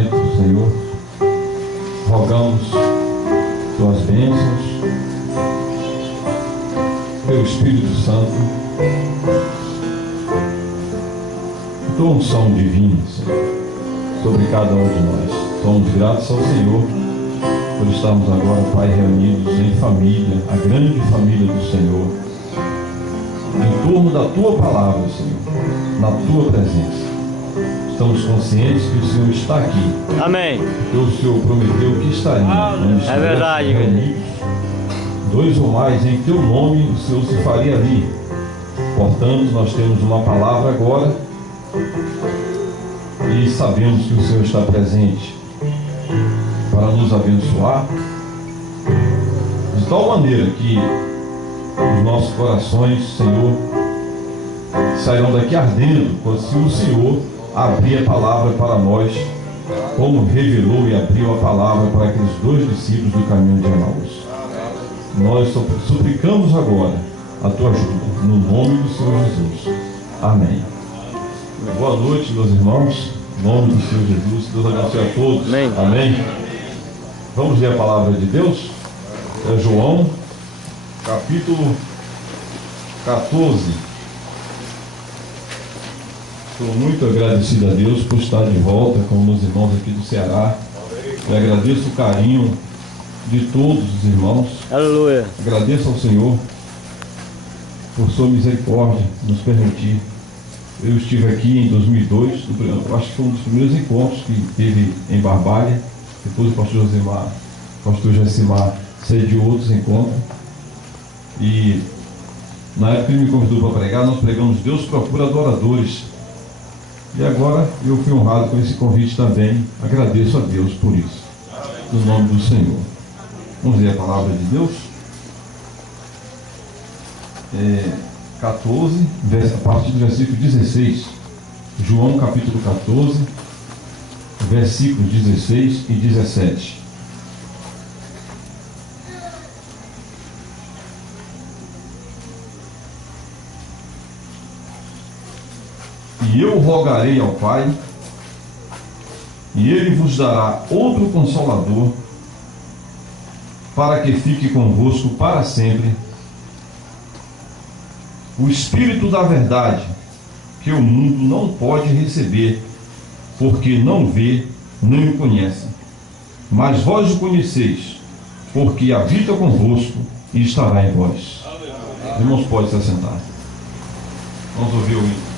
momento, Senhor, rogamos tuas bênçãos, teu Espírito Santo, tua unção divina, Senhor, sobre cada um de nós. Somos gratos ao Senhor por estarmos agora, Pai, reunidos em família, a grande família do Senhor, em torno da tua palavra, Senhor, na tua presença. Estamos conscientes que o Senhor está aqui. Amém. Porque o Senhor prometeu que estaria. É verdade. Reunidos, dois ou mais em teu nome, o Senhor se faria ali. Portanto, nós temos uma palavra agora e sabemos que o Senhor está presente para nos abençoar de tal maneira que os nossos corações, Senhor, sairão daqui ardendo, se o Senhor abrir a palavra para nós, como revelou e abriu a palavra para aqueles dois discípulos do caminho de Emaús. Nós suplicamos agora a tua ajuda, no nome do Senhor Jesus. Amém. Boa noite, meus irmãos, em nome do Senhor Jesus. Deus abençoe a todos. Amém. Amém. Vamos ler a palavra de Deus. É João, capítulo 14. Estou muito agradecido a Deus por estar de volta com meus irmãos aqui do Ceará. E agradeço o carinho de todos os irmãos. Aleluia. Agradeço ao Senhor por sua misericórdia, nos permitir. Eu estive aqui em 2002, acho que foi um dos primeiros encontros que teve em Barbalha. Depois o pastor Jacimar sediou outros encontros. E na época que ele me convidou para pregar, nós pregamos Deus procura adoradores. E agora eu fui honrado com esse convite também. Agradeço a Deus por isso. No nome do Senhor. Vamos ler a palavra de Deus. 14, a partir do versículo 16. João capítulo 14, versículos 16 e 17. E eu rogarei ao Pai, e Ele vos dará outro Consolador, para que fique convosco para sempre, o Espírito da verdade, que o mundo não pode receber, porque não vê nem o conhece. Mas vós o conheceis, porque habita convosco e estará em vós. Irmãos, pode se assentar. Vamos ouvir o hino.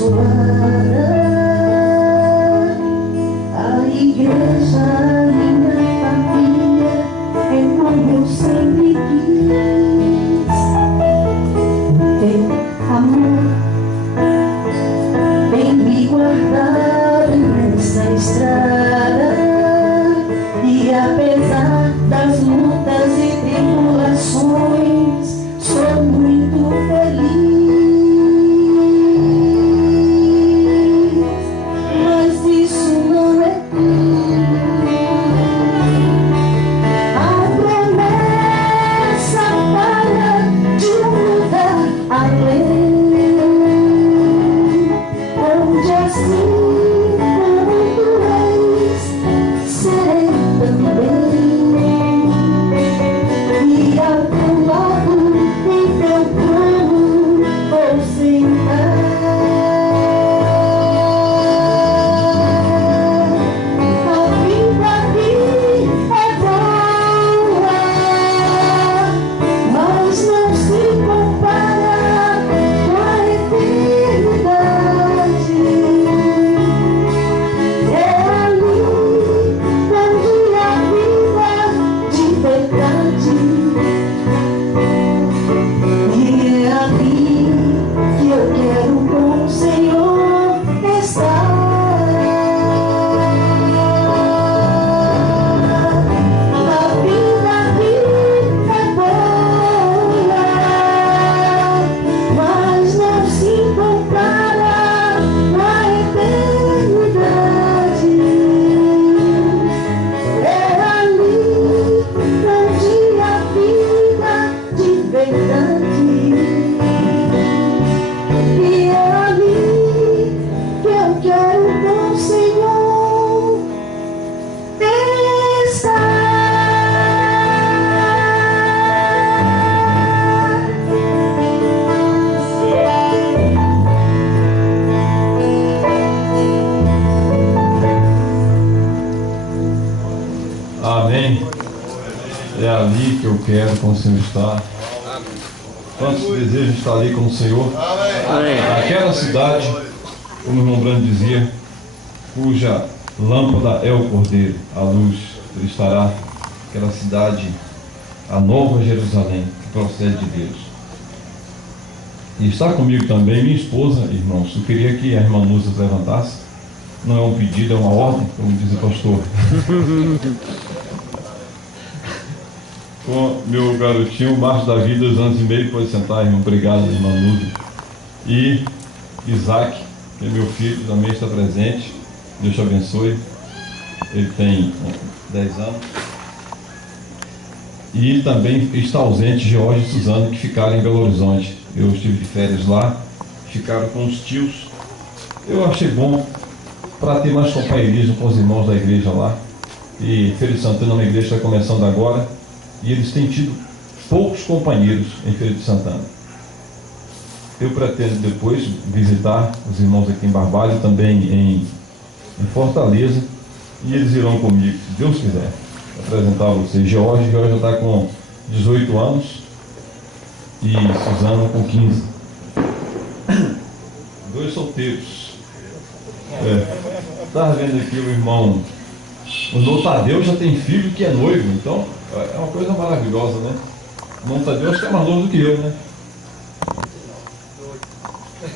abençoada. A igreja, minha família, é como eu sempre quis. Teu amor vem me guardar nessa estrada, e apesar das lutas e tribulações, sou muito feliz. Mas isso não é tudo. A promessa para de um lugar além, onde assim como tu és, serei também. E ao teu lado, em teu plano, vou sentar. A vida aqui é boa, mas não se compara com a eternidade. É ali onde a vida de verdade, e é ali que eu quero com o Senhor estar. A vida aqui é boa, mas não se compara com a eternidade. É ali onde a vida de verdade, e é ali que eu quero com o Senhor estar. Amém. É ali que eu quero com o Senhor estar. Quantos desejam estar ali com o Senhor? Aquela cidade, como o irmão Brando dizia, cuja lâmpada é o Cordeiro, a luz, ele estará. Aquela cidade, a Nova Jerusalém, que procede de Deus. E está comigo também minha esposa, irmãos. Eu queria que a irmã Núcia se levantasse. Não é um pedido, é uma ordem, como diz o pastor. Com meu garotinho, Márcio Davi, 2 anos e meio, pode sentar, irmão. Obrigado, irmã Núcia. E Isaac, que é meu filho, também está presente. Deus te abençoe. Ele tem 10 anos. E também está ausente Jorge e Suzano, que ficaram em Belo Horizonte. Eu estive de férias lá, ficaram com os tios. Eu achei bom para ter mais companheirismo com os irmãos da igreja lá. E Feira de Santana é uma igreja que está começando agora, e eles têm tido poucos companheiros em Feira de Santana. Eu pretendo depois visitar os irmãos aqui em Barbalho, também em Fortaleza, e eles irão comigo, se Deus quiser, apresentar a vocês. Jorge já está com 18 anos e Suzano com 15. 2 solteiros. Estava vendo aqui o irmão Tadeu, já tem filho que é noivo, então é uma coisa maravilhosa, né? O irmão Tadeu acho que é mais novo do que eu, né?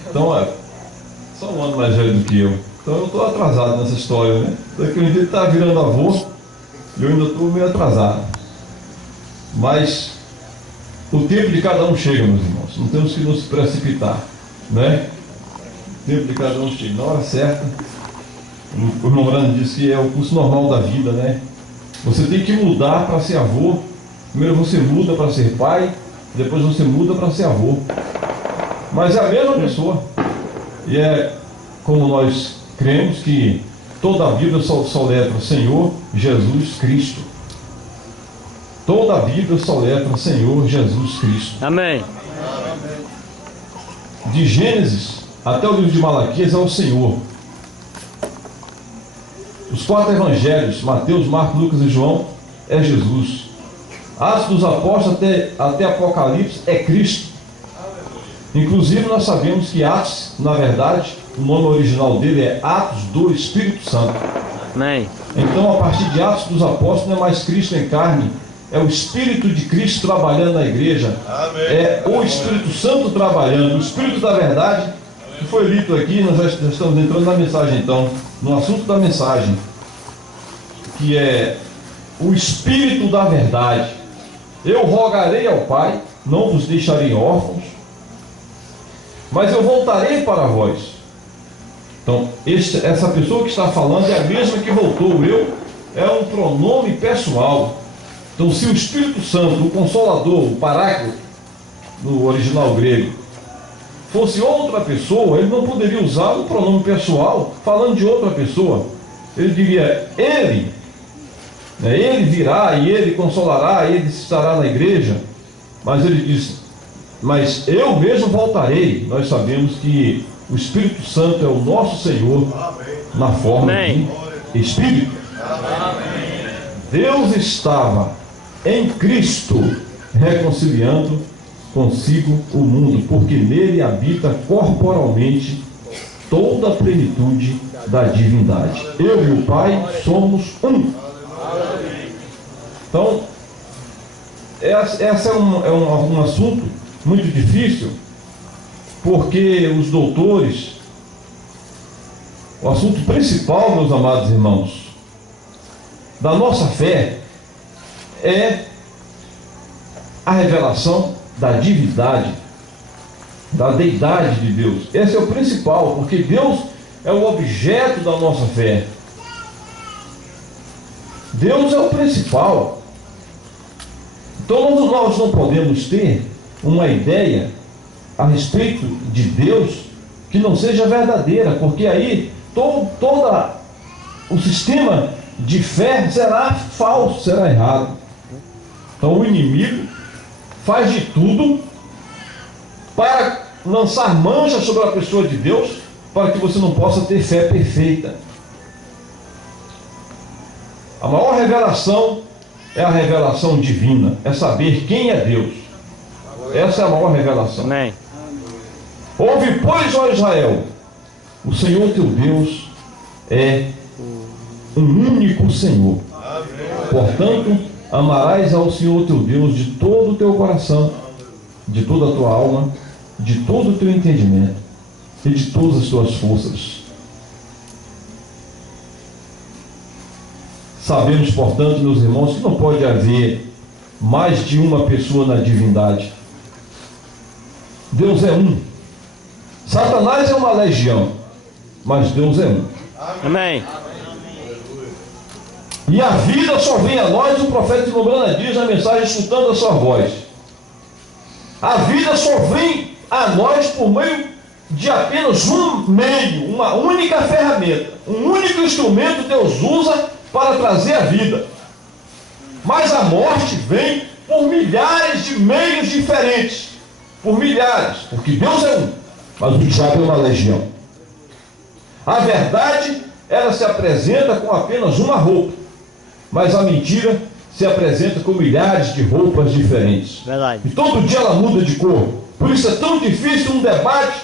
Então só um ano mais velho do que eu. Então eu estou atrasado nessa história, né? Daqui a um dia ele está virando avô e eu ainda estou meio atrasado. Mas o tempo de cada um chega, meus irmãos. Não temos que nos precipitar, né? O tempo de cada um chega. Na hora certa, o irmão Brando disse que é o curso normal da vida, né? Você tem que mudar para ser avô. Primeiro você muda para ser pai, depois você muda para ser avô. Mas é a mesma pessoa. E é como nós cremos que toda a vida só letra Senhor Jesus Cristo. Toda a Bíblia só letra Senhor Jesus Cristo. Amém. De Gênesis até o livro de Malaquias é o Senhor. Os 4 evangelhos, Mateus, Marcos, Lucas e João, é Jesus. Atos dos Apóstolos até Apocalipse é Cristo. Inclusive nós sabemos que Atos, na verdade, o nome original dele é Atos do Espírito Santo. Amém. Então, a partir de Atos dos Apóstolos, não é mais Cristo em carne, é o Espírito de Cristo trabalhando na igreja. Amém. É o Espírito Santo trabalhando, o Espírito da verdade, que foi lido aqui. Nós já estamos entrando na mensagem então, no assunto da mensagem, que é o Espírito da verdade. Eu rogarei ao Pai, não vos deixarei órfãos, mas eu voltarei para vós. Então, essa pessoa que está falando é a mesma que voltou. Eu é um pronome pessoal. Então, se o Espírito Santo, o Consolador, o Paráclito, no original grego, fosse outra pessoa, ele não poderia usar o pronome pessoal falando de outra pessoa. Ele diria ele, né? Ele virá e ele consolará, ele estará na igreja. Mas ele diz, mas eu mesmo voltarei. Nós sabemos que o Espírito Santo é o nosso Senhor. Amém. Na forma Amém. de Espírito. Amém. Deus estava em Cristo reconciliando consigo o mundo, porque nele habita corporalmente toda a plenitude da divindade. Eu e o Pai somos um. Então, esse é um assunto muito difícil, porque os doutores, o assunto principal, meus amados irmãos, da nossa fé é a revelação da divindade, da deidade de Deus. Esse é o principal, porque Deus é o objeto da nossa fé. Deus é o principal. Então nós não podemos ter uma ideia a respeito de Deus que não seja verdadeira, porque aí todo o sistema de fé será falso, será errado. Então o inimigo faz de tudo para lançar manchas sobre a pessoa de Deus, para que você não possa ter fé perfeita. A maior revelação é a revelação divina, é saber quem é Deus. Essa é a maior revelação. Amém. Ouve, pois, ó Israel, o Senhor teu Deus é um único Senhor. Portanto, amarás ao Senhor teu Deus de todo o teu coração, de toda a tua alma, de todo o teu entendimento e de todas as tuas forças. Sabemos, portanto, meus irmãos, que não pode haver mais de uma pessoa na divindade. Deus é um. Satanás é uma legião, mas Deus é um. Amém. E a vida só vem a nós, o profeta Timóteo diz na mensagem, escutando a sua voz. A vida só vem a nós por meio de apenas um meio, uma única ferramenta, um único instrumento Deus usa para trazer a vida. Mas a morte vem por milhares de meios diferentes. Por milhares, porque Deus é um, mas o diabo é uma legião. A verdade, ela se apresenta com apenas uma roupa, mas a mentira se apresenta com milhares de roupas diferentes. Verdade. E todo dia ela muda de cor. Por isso é tão difícil um debate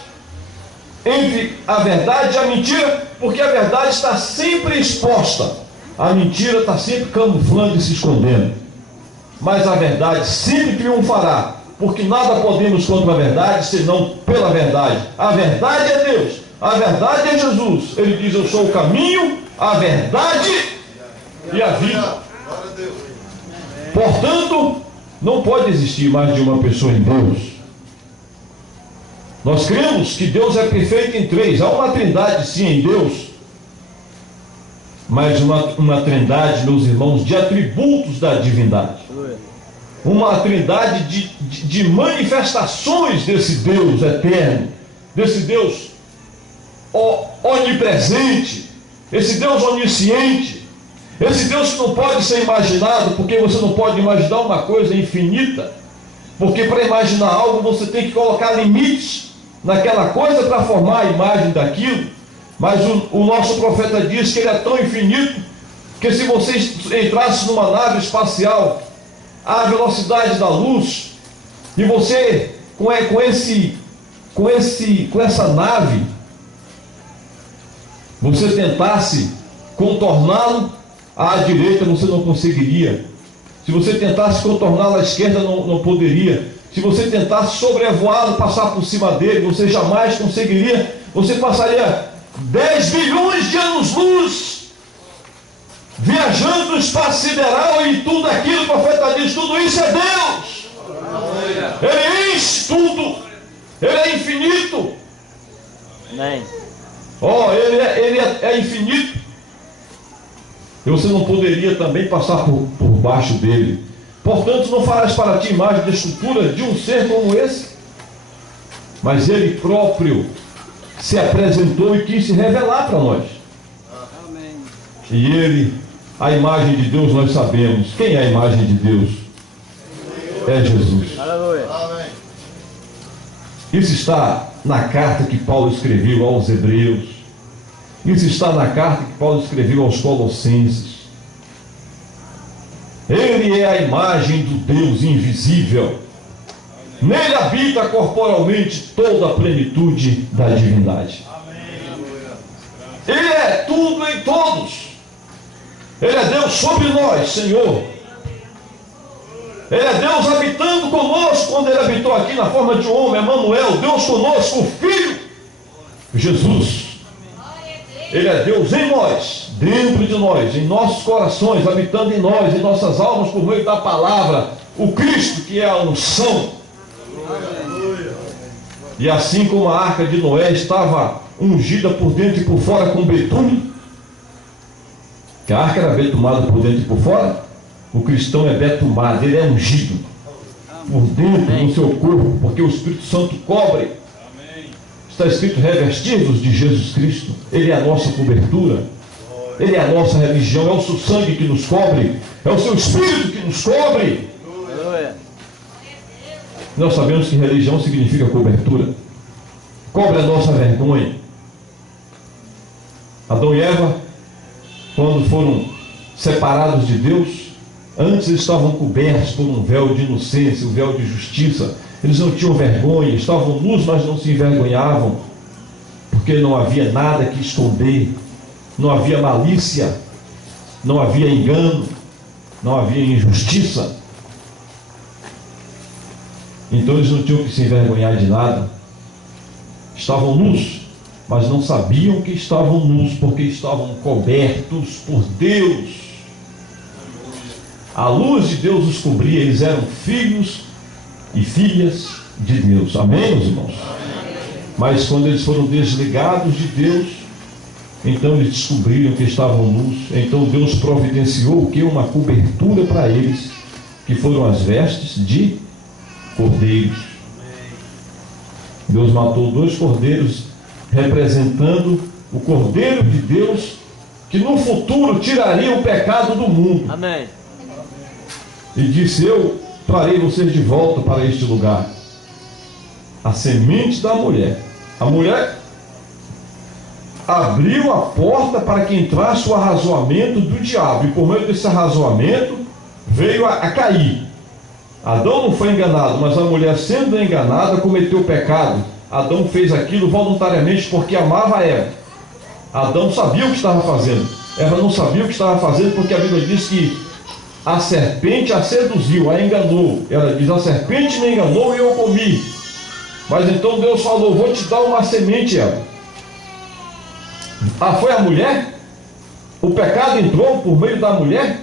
entre a verdade e a mentira, porque a verdade está sempre exposta. A mentira está sempre camuflando e se escondendo. Mas a verdade sempre triunfará, porque nada podemos contra a verdade, senão pela verdade. A verdade é Deus, a verdade é Jesus. Ele diz, eu sou o caminho, a verdade e a vida. Portanto, não pode existir mais de uma pessoa em Deus. Nós cremos que Deus é perfeito em três. Há uma trindade sim em Deus, mas uma trindade, meus irmãos, de atributos da divindade. Uma trindade de manifestações desse Deus eterno, desse Deus onipresente, esse Deus onisciente, esse Deus que não pode ser imaginado, porque você não pode imaginar uma coisa infinita, porque para imaginar algo você tem que colocar limites naquela coisa para formar a imagem daquilo. Mas o nosso profeta diz que ele é tão infinito que se você entrasse numa nave espacial à velocidade da luz, e você com com essa nave, você tentasse contorná-lo à direita, você não conseguiria. Se você tentasse contorná-lo à esquerda, não poderia. Se você tentasse sobrevoá-lo, passar por cima dele, você jamais conseguiria. Você passaria 10 bilhões de anos-luz viajando no espaço sideral, e tudo aquilo, o profeta diz, tudo isso é Deus. Ele enche tudo. Ele é infinito. Amém. Ele é infinito. E você não poderia também passar por baixo dele. Portanto, não farás para ti imagem de escultura de um ser como esse. Mas ele próprio se apresentou e quis se revelar para nós. Amém. E ele, a imagem de Deus, nós sabemos. Quem é a imagem de Deus? É Jesus. Aleluia. Isso está na carta que Paulo escreveu aos Hebreus. Isso está na carta que Paulo escreveu aos Colossenses. Ele é a imagem do Deus invisível. Nele habita corporalmente toda a plenitude da divindade. Ele é tudo em todos. Ele é Deus sobre nós, Senhor. Ele é Deus habitando conosco, quando ele habitou aqui na forma de um homem, Emanuel, Deus conosco, o Filho, Jesus. Ele é Deus em nós, dentro de nós, em nossos corações, habitando em nós, em nossas almas, por meio da palavra, o Cristo, que é a unção. E assim como a arca de Noé estava ungida por dentro e por fora com betume, que a arca era betumada por dentro e por fora, o cristão é betumado, ele é ungido por dentro no seu corpo, porque o Espírito Santo cobre. Está escrito: revestir-vos de Jesus Cristo. Ele é a nossa cobertura, ele é a nossa religião, é o seu sangue que nos cobre, é o seu Espírito que nos cobre. Nós sabemos que religião significa cobertura. Cobre a nossa vergonha. Adão e Eva, quando foram separados de Deus, antes estavam cobertos por um véu de inocência, um véu de justiça. Eles não tinham vergonha, estavam nus, mas não se envergonhavam, porque não havia nada que esconder, não havia malícia, não havia engano, não havia injustiça. Então eles não tinham que se envergonhar de nada. Estavam nus, mas não sabiam que estavam nus, porque estavam cobertos por Deus. A luz de Deus os cobria, eles eram filhos e filhas de Deus. Amém, meus irmãos? Mas quando eles foram desligados de Deus, então eles descobriram que estavam nus. Então Deus providenciou o que? Uma cobertura para eles, que foram as vestes de cordeiros. Deus matou 2 cordeiros, representando o Cordeiro de Deus, que no futuro tiraria o pecado do mundo. Amém. E disse: eu trarei vocês de volta para este lugar. A semente da mulher. A mulher abriu a porta para que entrasse o arrazoamento do diabo, e por meio desse arrazoamento veio a cair. Adão não foi enganado, mas a mulher, sendo enganada, cometeu o pecado. Adão fez aquilo voluntariamente porque amava Eva. Adão sabia o que estava fazendo. Eva não sabia o que estava fazendo, porque a Bíblia diz que a serpente a seduziu, a enganou. Ela diz: a serpente me enganou e eu comi. Mas então Deus falou: vou te dar uma semente, Eva. Foi a mulher? O pecado entrou por meio da mulher?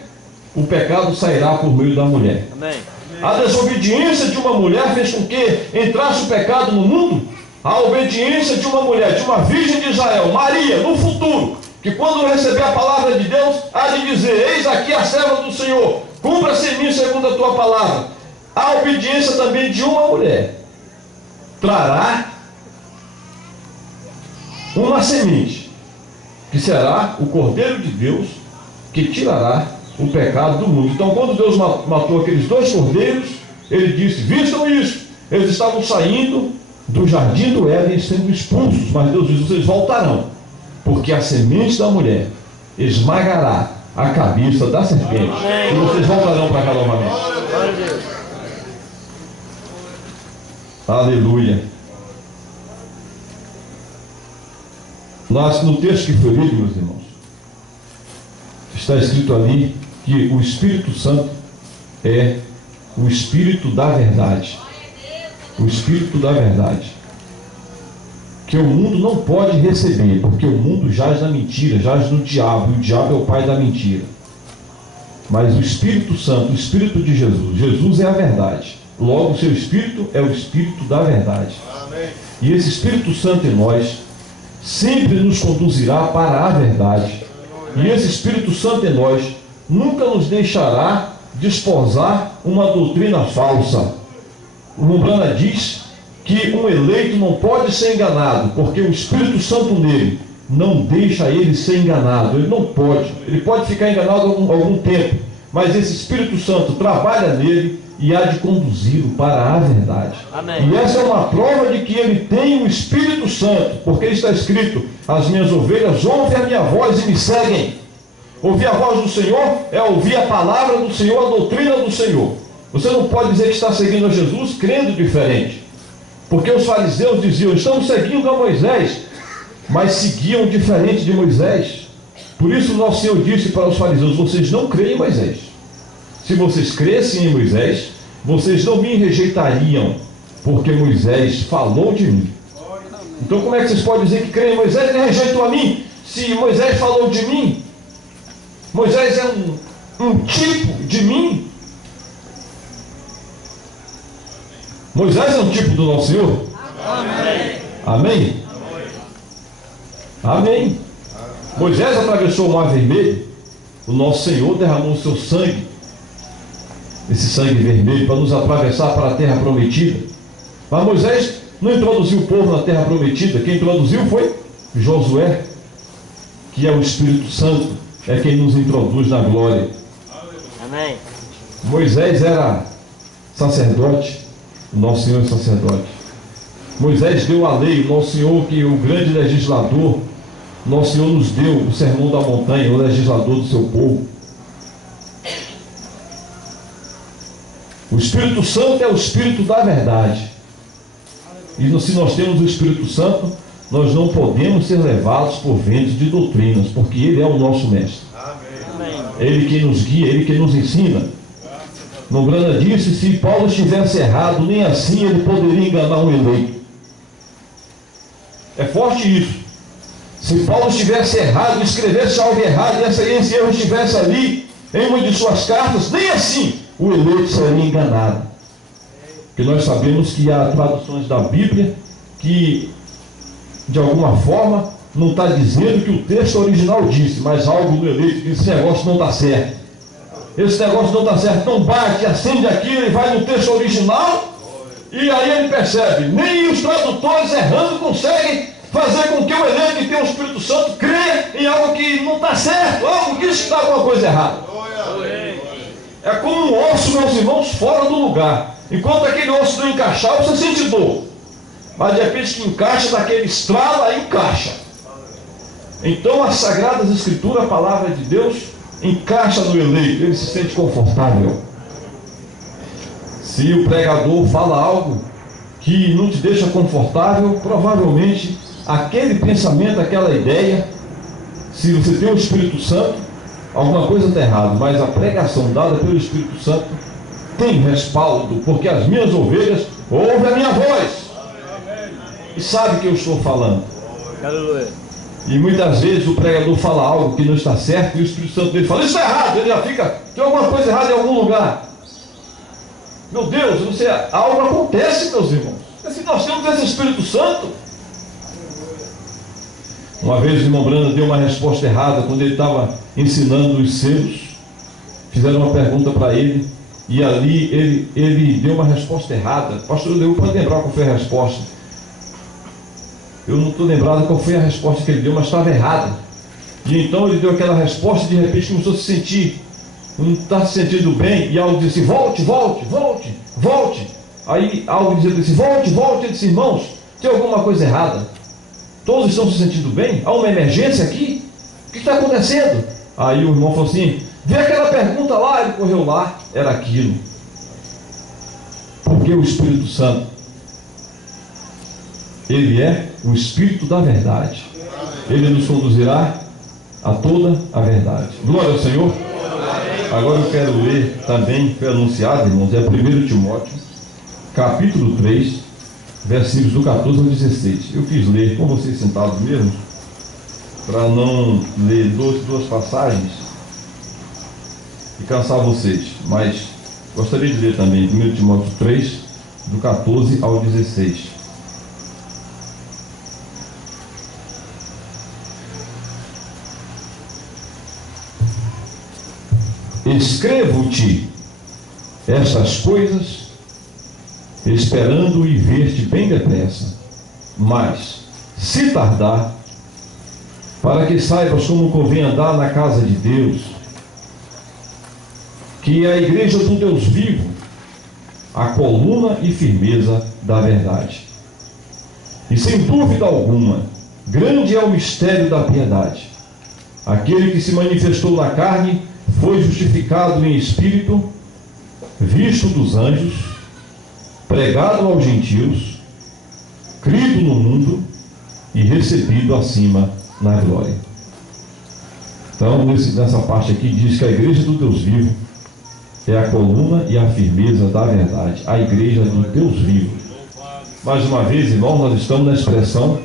O pecado sairá por meio da mulher. Amém. A desobediência de uma mulher fez com que entrasse o pecado no mundo. A obediência de uma mulher, de uma virgem de Israel, Maria, no futuro, que quando receber a palavra de Deus, há de dizer: eis aqui a serva do Senhor, cumpra-se em mim segundo a tua palavra. A obediência também de uma mulher trará uma semente, que será o Cordeiro de Deus, que tirará o pecado do mundo. Então, quando Deus matou aqueles 2 cordeiros, ele disse: vistam isso. Eles estavam saindo do jardim do Éden, sendo expulsos, mas Deus diz: vocês voltarão, porque a semente da mulher esmagará a cabeça da serpente, e vocês voltarão para cá novamente. Aleluia. No texto que foi lido, meus irmãos, está escrito ali que o Espírito Santo é o Espírito da verdade. O Espírito da verdade. Que o mundo não pode receber, porque o mundo jaz na mentira, jaz no diabo, e o diabo é o pai da mentira. Mas o Espírito Santo, o Espírito de Jesus, Jesus é a verdade. Logo, o seu Espírito é o Espírito da verdade. Amém. E esse Espírito Santo em nós sempre nos conduzirá para a verdade. E esse Espírito Santo em nós nunca nos deixará desposar uma doutrina falsa. O Rombrana diz que um eleito não pode ser enganado, porque o Espírito Santo nele não deixa ele ser enganado. Ele não pode. Ele pode ficar enganado algum tempo, mas esse Espírito Santo trabalha nele e há de conduzi-lo para a verdade. Amém. E essa é uma prova de que ele tem o Espírito Santo, porque está escrito: as minhas ovelhas ouvem a minha voz e me seguem. Ouvir a voz do Senhor é ouvir a palavra do Senhor, a doutrina do Senhor. Você não pode dizer que está seguindo a Jesus crendo diferente, porque os fariseus diziam: estamos seguindo a Moisés, mas seguiam diferente de Moisés. Por isso nosso Senhor disse para os fariseus: vocês não creem em Moisés. Se vocês crescem em Moisés, vocês não me rejeitariam, porque Moisés falou de mim. Então como é que vocês podem dizer que creem em Moisés e rejeitam a mim, se Moisés falou de mim? Moisés é um tipo de mim. Moisés é um tipo do nosso Senhor. Amém. Amém? Amém. Moisés atravessou o Mar Vermelho. O nosso Senhor derramou o seu sangue, esse sangue vermelho, para nos atravessar para a terra prometida. Mas Moisés não introduziu o povo na terra prometida. Quem introduziu foi Josué, que é o Espírito Santo, é quem nos introduz na glória. Amém. Moisés era sacerdote, o nosso Senhor é sacerdote. Moisés deu a lei, o nosso Senhor, que o grande legislador, nosso Senhor nos deu o sermão da montanha, o legislador do seu povo. O Espírito Santo é o Espírito da verdade. E se nós temos o Espírito Santo, nós não podemos ser levados por ventos de doutrinas, porque Ele é o nosso mestre. Amém. Ele quem nos guia, Ele quem nos ensina. Nombrana disse: se Paulo estivesse errado, nem assim ele poderia enganar um eleito. É forte isso. Se Paulo estivesse errado, escrevesse algo errado, e esse erro estivesse ali em uma de suas cartas, nem assim o eleito seria enganado. Porque nós sabemos que há traduções da Bíblia que, de alguma forma, não está dizendo que o texto original disse, mas algo no eleito que esse negócio não está certo. Esse negócio não está certo. Então bate, acende aquilo e vai no texto original, e aí ele percebe. Nem os tradutores errando conseguem fazer com que o eleito que tem o Espírito Santo creia em algo que não está certo, algo que está alguma coisa errada. É como um osso, meus irmãos, fora do lugar. Enquanto aquele osso não encaixar, você sente dor. Mas de repente que encaixa, daquele estralo, aí encaixa. Então as Sagradas Escrituras, a palavra de Deus, encaixa no eleito, ele se sente confortável. Se o pregador fala algo que não te deixa confortável, provavelmente aquele pensamento, aquela ideia, se você tem o Espírito Santo, alguma coisa está errada. Mas a pregação dada pelo Espírito Santo tem respaldo, porque as minhas ovelhas ouvem a minha voz e sabem que eu estou falando. Aleluia. E muitas vezes o pregador fala algo que não está certo, e o Espírito Santo dele fala: isso é errado. Ele já fica, tem alguma coisa errada em algum lugar. Meu Deus, algo acontece, meus irmãos. Se nós temos esse Espírito Santo. Uma vez o irmão Brando deu uma resposta errada quando ele estava ensinando os selos. Fizeram uma pergunta para ele, e ali ele deu uma resposta errada. Pastor, eu pode lembrar qual foi a resposta? Eu não estou lembrado qual foi a resposta que ele deu, mas estava errada. E então ele deu aquela resposta e de repente começou a se sentir, não está se sentindo bem, e algo disse: volte, volte, volte, volte. Aí algo dizia assim: volte, volte. Ele disse: irmãos, tem alguma coisa errada? Todos estão se sentindo bem? Há uma emergência aqui? O que está acontecendo? Aí o irmão falou assim: vê aquela pergunta lá. Ele correu lá, era aquilo. Porque o Espírito Santo, ele é o Espírito da verdade. Ele nos conduzirá a toda a verdade. Glória ao Senhor. Agora eu quero ler também, foi anunciado, irmãos, é 1 Timóteo, capítulo 3, versículos do 14 ao 16. Eu quis ler com vocês sentados mesmo, para não ler duas passagens e cansar vocês, mas gostaria de ler também 1 Timóteo 3, do 14 ao 16. Escrevo-te estas coisas, esperando e ver-te bem depressa, mas, se tardar, para que saibas como convém andar na casa de Deus, que é a igreja do Deus vivo, a coluna e firmeza da verdade. E sem dúvida alguma, grande é o mistério da piedade. Aquele que se manifestou na carne foi justificado em espírito, visto dos anjos, pregado aos gentios, crido no mundo e recebido acima na glória. Então, nessa parte aqui diz que a igreja do Deus vivo é a coluna e a firmeza da verdade, a igreja do Deus vivo. Mais uma vez, irmãos, nós estamos na expressão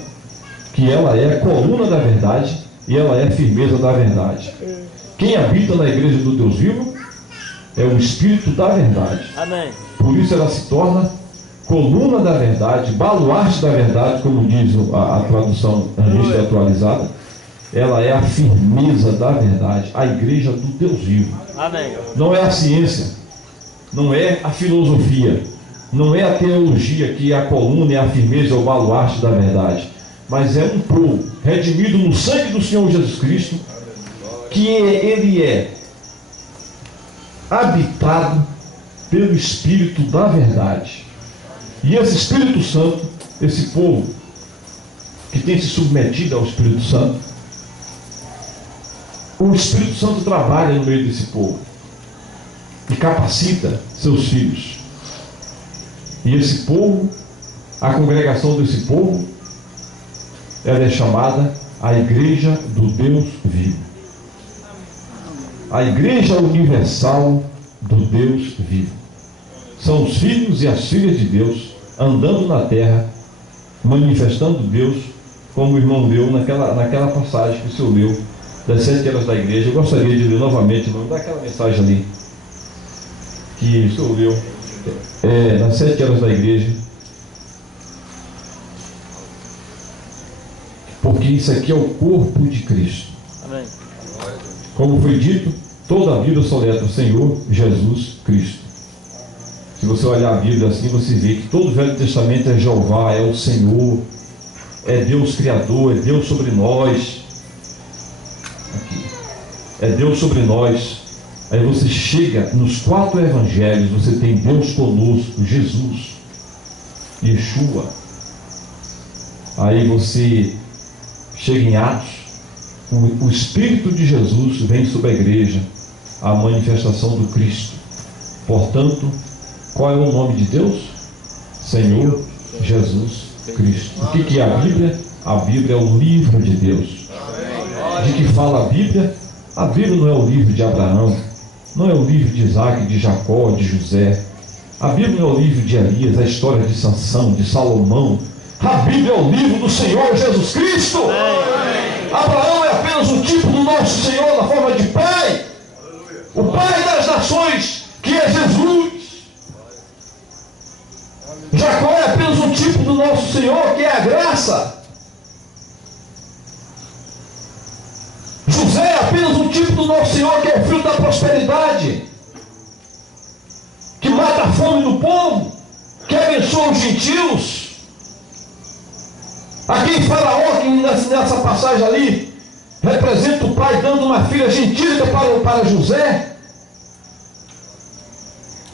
que ela é a coluna da verdade e ela é a firmeza da verdade. Quem habita na igreja do Deus vivo é o Espírito da verdade. Amém. Por isso ela se torna coluna da verdade, baluarte da verdade, como diz a tradução revista atualizada. Ela é a firmeza da verdade, a igreja do Deus vivo. Amém. Não é a ciência, não é a filosofia, não é a teologia que é a coluna e a firmeza, o baluarte da verdade, mas é um povo redimido no sangue do Senhor Jesus Cristo, que ele é habitado pelo Espírito da verdade. E esse Espírito Santo, esse povo que tem se submetido ao Espírito Santo, o Espírito Santo trabalha no meio desse povo e capacita seus filhos. E esse povo, a congregação desse povo, ela é chamada a Igreja do Deus Vivo. A Igreja Universal do Deus Vivo. São os filhos e as filhas de Deus andando na terra, manifestando Deus, como o irmão leu naquela passagem que o senhor leu, das 7 eras da igreja. Eu gostaria de ler novamente, não daquela mensagem ali que o senhor leu, das 7 eras da igreja, porque isso aqui é o corpo de Cristo. Amém. Como foi dito, toda a vida soleta o Senhor Jesus Cristo. Se você olhar a Bíblia assim, você vê que todo o Velho Testamento é Jeová, é o Senhor, é Deus Criador, é Deus sobre nós. Aqui. É Deus sobre nós. Aí você chega nos 4 evangelhos, você tem Deus conosco, Jesus, Yeshua. Aí você chega em Atos, o Espírito de Jesus vem sobre a igreja, a manifestação do Cristo. Portanto, qual é o nome de Deus? Senhor Jesus Cristo. O que é a Bíblia? A Bíblia é o livro de Deus. De que fala a Bíblia? A Bíblia não é o livro de Abraão, não é o livro de Isaac, de Jacó, de José. A Bíblia não é o livro de Elias, a história de Sansão, de Salomão. A Bíblia é o livro do Senhor Jesus Cristo. Abraão é apenas um tipo do nosso Senhor na forma de Pai. O Pai das nações, que é Jesus. Jacó é apenas um tipo do nosso Senhor, que é a graça. José é apenas um tipo do nosso Senhor, que é o filho da prosperidade, que mata a fome do povo, que abençoa os gentios. Aqui em Faraó, que nessa passagem ali, representa o pai dando uma filha gentílica para José.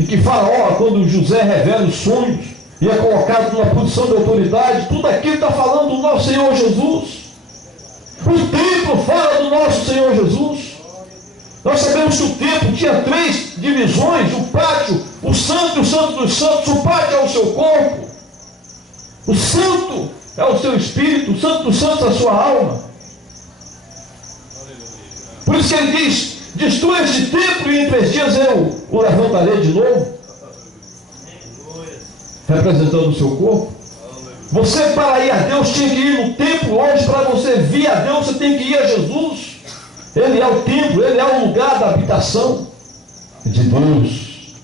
E que Faraó, quando José revela os sonhos e é colocado numa posição de autoridade, tudo aquilo está falando do nosso Senhor Jesus. O templo fala do nosso Senhor Jesus. Nós sabemos que o templo tinha 3 divisões: o pátio, o santo e o santo dos santos. O pátio é o seu corpo, o santo é o seu espírito, o santo dos santos é a sua alma. Por isso que ele diz: destrua este templo e em 3 dias eu o levantarei de novo. Representando o seu corpo. Você, para ir a Deus, tinha que ir no templo. Hoje, para você vir a Deus, você tem que ir a Jesus. Ele é o templo, ele é o lugar da habitação de Deus.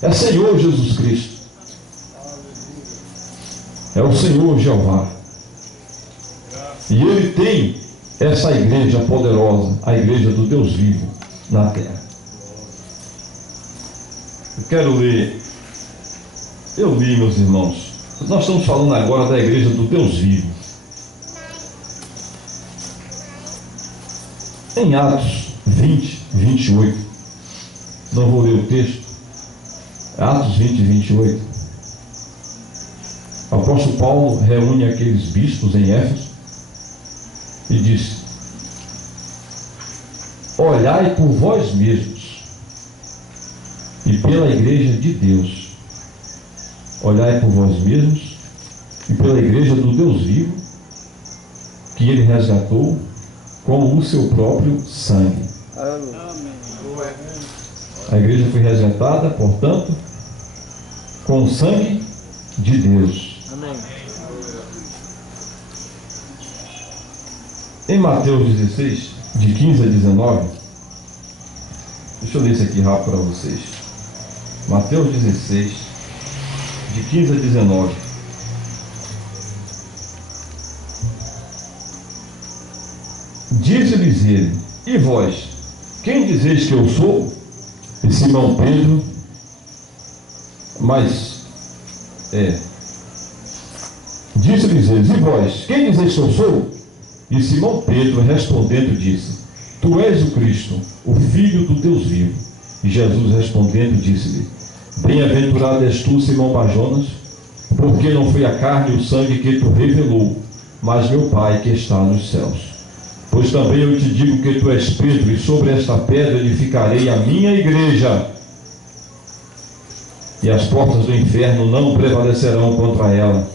É Senhor Jesus Cristo. É o Senhor Jeová. E ele tem essa igreja poderosa, a igreja do Deus vivo na terra. Eu quero ler. Eu li, meus irmãos. Nós estamos falando agora da igreja do Deus vivo. Em Atos 20, 28. Não vou ler o texto. Atos 20, 28. O apóstolo Paulo reúne aqueles bispos em Éfeso e diz: olhai por vós mesmos e pela igreja de Deus. Olhai por vós mesmos e pela igreja do Deus vivo, que ele resgatou com o seu próprio sangue. A igreja foi resgatada, portanto, com o sangue de Deus. Amém. Em Mateus 16, de 15 a 19, deixa eu ler isso aqui rápido para vocês. Mateus 16, de 15 a 19. Disse-lhes ele: e vós, quem dizeis que eu sou? E Simão Pedro, disse-lhes ele: e vós, quem dizeis que eu sou? E Simão Pedro respondendo disse: tu és o Cristo, o Filho do Deus vivo. E Jesus respondendo disse-lhe: bem-aventurado és tu, Simão Barjonas, porque não foi a carne e o sangue que tu revelou, mas meu Pai que está nos céus. Pois também eu te digo que tu és Pedro, e sobre esta pedra edificarei a minha igreja, e as portas do inferno não prevalecerão contra ela.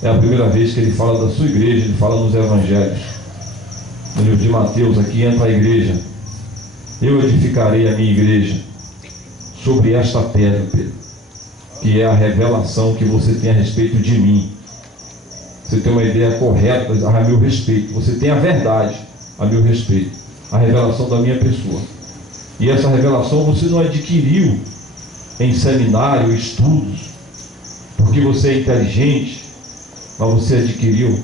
É a primeira vez que ele fala da sua igreja, ele fala nos evangelhos. No livro de Mateus, aqui entra a igreja. Eu edificarei a minha igreja sobre esta pedra, Pedro, que é a revelação que você tem a respeito de mim. Você tem uma ideia correta a meu respeito. Você tem a verdade a meu respeito, a revelação da minha pessoa. E essa revelação você não adquiriu em seminário, estudos, porque você é inteligente, mas você adquiriu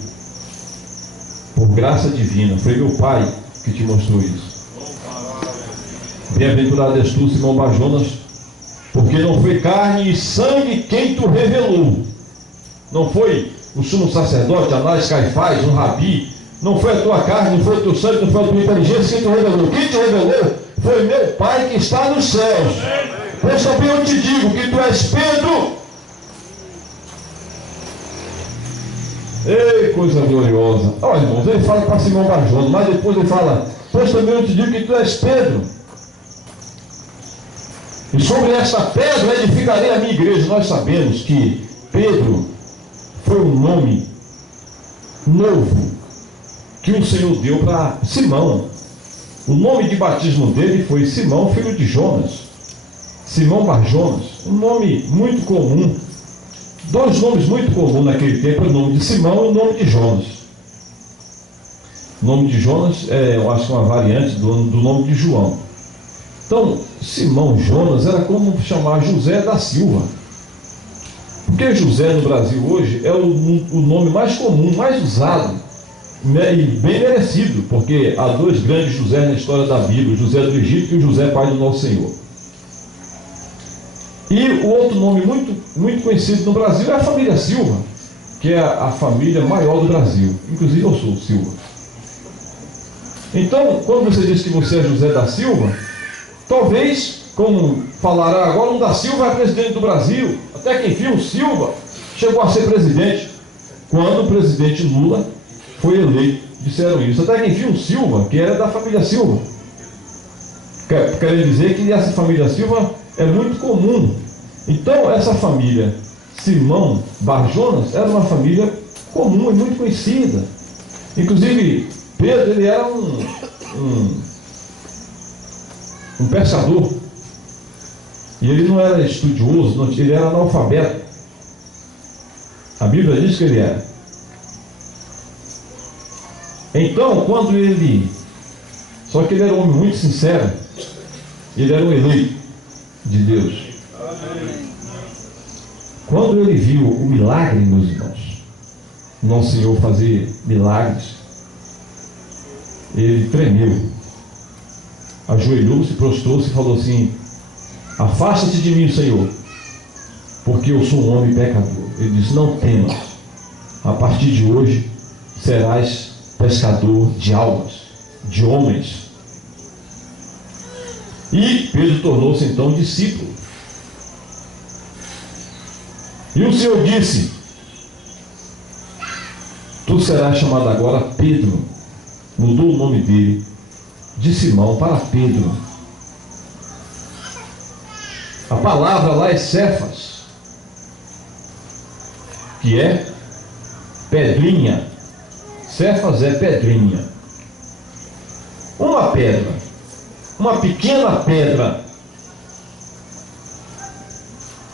por graça divina. Foi meu Pai que te mostrou isso. Bem-aventurado és tu, Simão Barjonas, porque não foi carne e sangue quem tu revelou. Não foi o sumo sacerdote, Anás, Caifás, um rabi. Não foi a tua carne, não foi o teu sangue, não foi a tua inteligência quem tu revelou. Quem te revelou foi meu Pai que está nos céus. Pois também eu te digo que tu és Pedro. Ei, coisa gloriosa. Olha, irmãos, ele fala para Simão Barjonas, mas depois ele fala: pois também eu te digo que tu és Pedro, e sobre esta pedra edificarei a minha igreja. Nós sabemos que Pedro foi um nome novo que o Senhor deu para Simão. O nome de batismo dele foi Simão, filho de Jonas. Simão Barjonas, um nome muito comum. Dois nomes muito comuns naquele tempo, o nome de Simão e o nome de Jonas. O nome de Jonas é, eu acho, uma variante do nome de João. Então, Simão Jonas era como chamar José da Silva. Porque José no Brasil hoje é o nome mais comum, mais usado, e bem merecido, porque há dois grandes José na história da Bíblia: o José do Egito e o José pai do nosso Senhor. E o outro nome muito conhecido no Brasil é a família Silva, que é a família maior do Brasil. Inclusive eu sou Silva. Então, quando você diz que você é José da Silva, talvez, como falará agora, um da Silva é presidente do Brasil. Até que enfim o Silva chegou a ser presidente. Quando o presidente Lula foi eleito, disseram isso. Até que enfim o Silva, que era da família Silva. Querem dizer que essa família Silva é muito comum. Então, essa família Simão Barjonas era uma família comum e muito conhecida. Inclusive, Pedro, ele era um pescador. E ele não era estudioso, não, ele era analfabeto. A Bíblia diz que ele era. Então, quando ele... Só que ele era um homem muito sincero. Ele era um eleito de Deus. Quando ele viu o milagre, meus irmãos, nosso Senhor fazer milagres, ele tremeu, ajoelhou-se, prostrou-se e falou assim: afasta-te de mim, Senhor, porque eu sou um homem pecador. Ele disse: não temas, a partir de hoje serás pescador de almas, de homens. E Pedro tornou-se então discípulo. E o Senhor disse: tu serás chamado agora Pedro. Mudou o nome dele de Simão para Pedro. A palavra lá é Cefas, que é pedrinha. Cefas é pedrinha. Uma pedra, uma pequena pedra.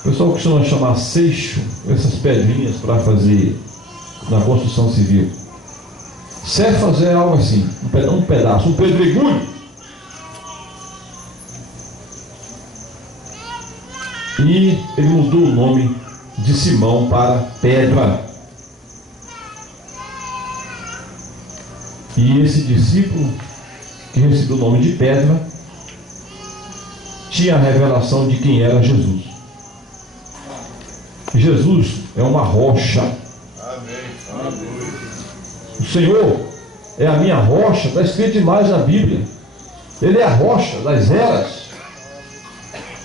O pessoal costuma chamar seixo, essas pedrinhas para fazer na construção civil. Cefas é algo assim, um pedaço, um pedregulho. E ele mudou o nome de Simão para Pedra. E esse discípulo, que recebeu o nome de Pedra, tinha a revelação de quem era Jesus. Jesus é uma rocha. O Senhor é a minha rocha. Está escrito demais na Bíblia. Ele é a rocha das eras.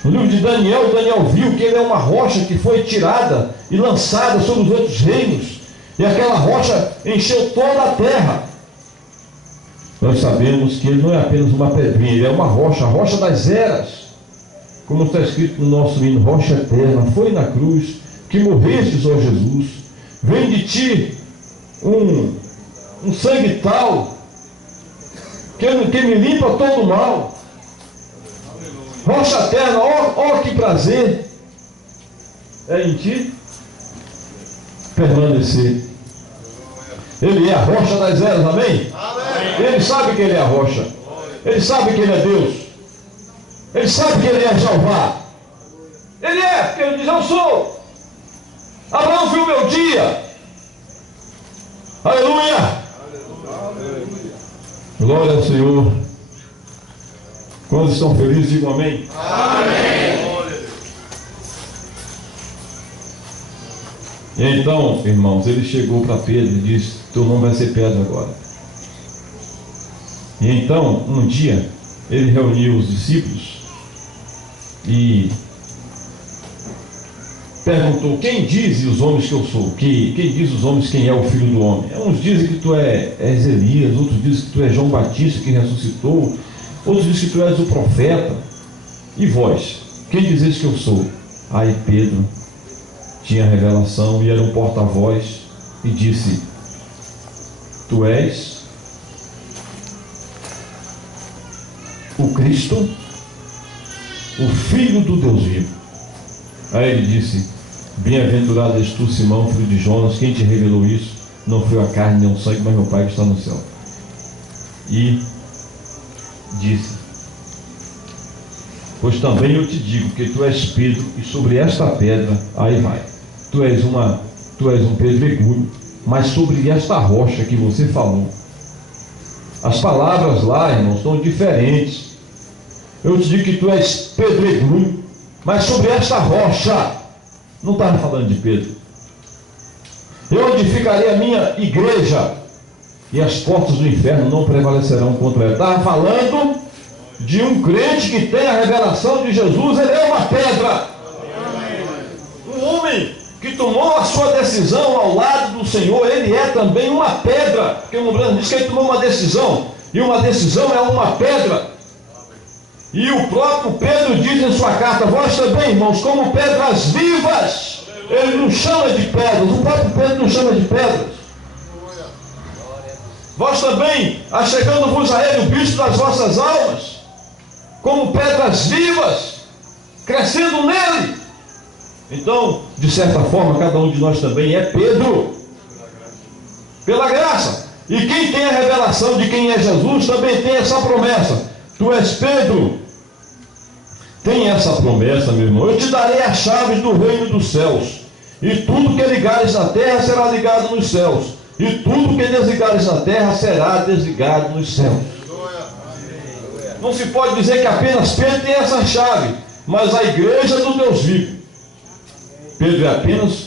No livro de Daniel, Daniel viu que ele é uma rocha que foi tirada e lançada sobre os outros reinos. E aquela rocha encheu toda a terra. Nós sabemos que ele não é apenas uma pedrinha, ele é uma rocha, a rocha das eras. Como está escrito no nosso hino: rocha eterna, foi na cruz que morrestes, ó Jesus. Vem de ti um sangue tal que me limpa todo o mal. Rocha eterna, ó que prazer é em ti permanecer. Ele é a rocha das eras, amém? Ele sabe que ele é a rocha. Ele sabe que ele é Deus. Ele sabe que ele é Jeová. Ele é, porque ele diz: eu sou. Abraão viu o meu dia. Aleluia. Glória ao Senhor. Quando estão felizes, digam amém. Amém. E então, irmãos, ele chegou para Pedro e disse: teu nome vai ser Pedro agora. E então, um dia, ele reuniu os discípulos e perguntou: quem dizem os homens que eu sou? Quem diz os homens quem é o Filho do Homem? Uns dizem que tu és Elias, outros dizem que tu és João Batista que ressuscitou, outros dizem que tu és o profeta. E vós, quem dizeis que eu sou? Aí Pedro tinha a revelação e era um porta-voz e disse: tu és o Cristo, o Filho do Deus vivo. Aí ele disse: bem-aventurado és tu, Simão, filho de Jonas, quem te revelou isso? Não foi a carne nem o sangue, mas meu Pai que está no céu. E disse: pois também eu te digo que tu és Pedro, e sobre esta pedra, aí vai, tu és um pedregulho, mas sobre esta rocha que você falou. As palavras lá, irmãos, são diferentes. Eu te digo que tu és pedregulho, mas sobre esta rocha. Não estava falando de Pedro. Eu edificarei a minha igreja, e as portas do inferno não prevalecerão contra ela. Estava falando de um crente que tem a revelação de Jesus. Ele é uma pedra. Um homem que tomou a sua decisão ao lado do Senhor, ele é também uma pedra. Porque o Brando diz que ele tomou uma decisão, e uma decisão é uma pedra. E o próprio Pedro diz em sua carta: vós também, irmãos, como pedras vivas. Ele não chama de pedras, o próprio Pedro não chama de pedras. Vós também, achegando-vos a ele o bicho das vossas almas, como pedras vivas, crescendo nele. Então, de certa forma, cada um de nós também é Pedro, pela graça. E quem tem a revelação de quem é Jesus também tem essa promessa. Tu és Pedro. Tem essa promessa, meu irmão. Eu te darei as chaves do reino dos céus. E tudo que ligares na terra será ligado nos céus. E tudo que desligares na terra será desligado nos céus. Não se pode dizer que apenas Pedro tem essa chave, mas a igreja do Deus vivo. Pedro é apenas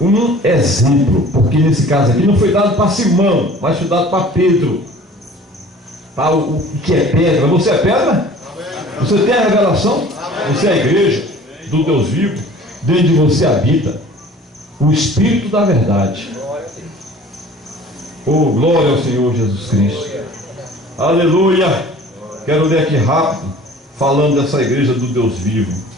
um exemplo, porque nesse caso aqui não foi dado para Simão, mas foi dado para Pedro. Para o que é pedra. Você é pedra? Você tem a revelação? Você é a igreja do Deus vivo. Dentro de você habita o Espírito da verdade. Oh, glória ao Senhor Jesus Cristo. Aleluia. Quero ler aqui rápido, falando dessa igreja do Deus vivo.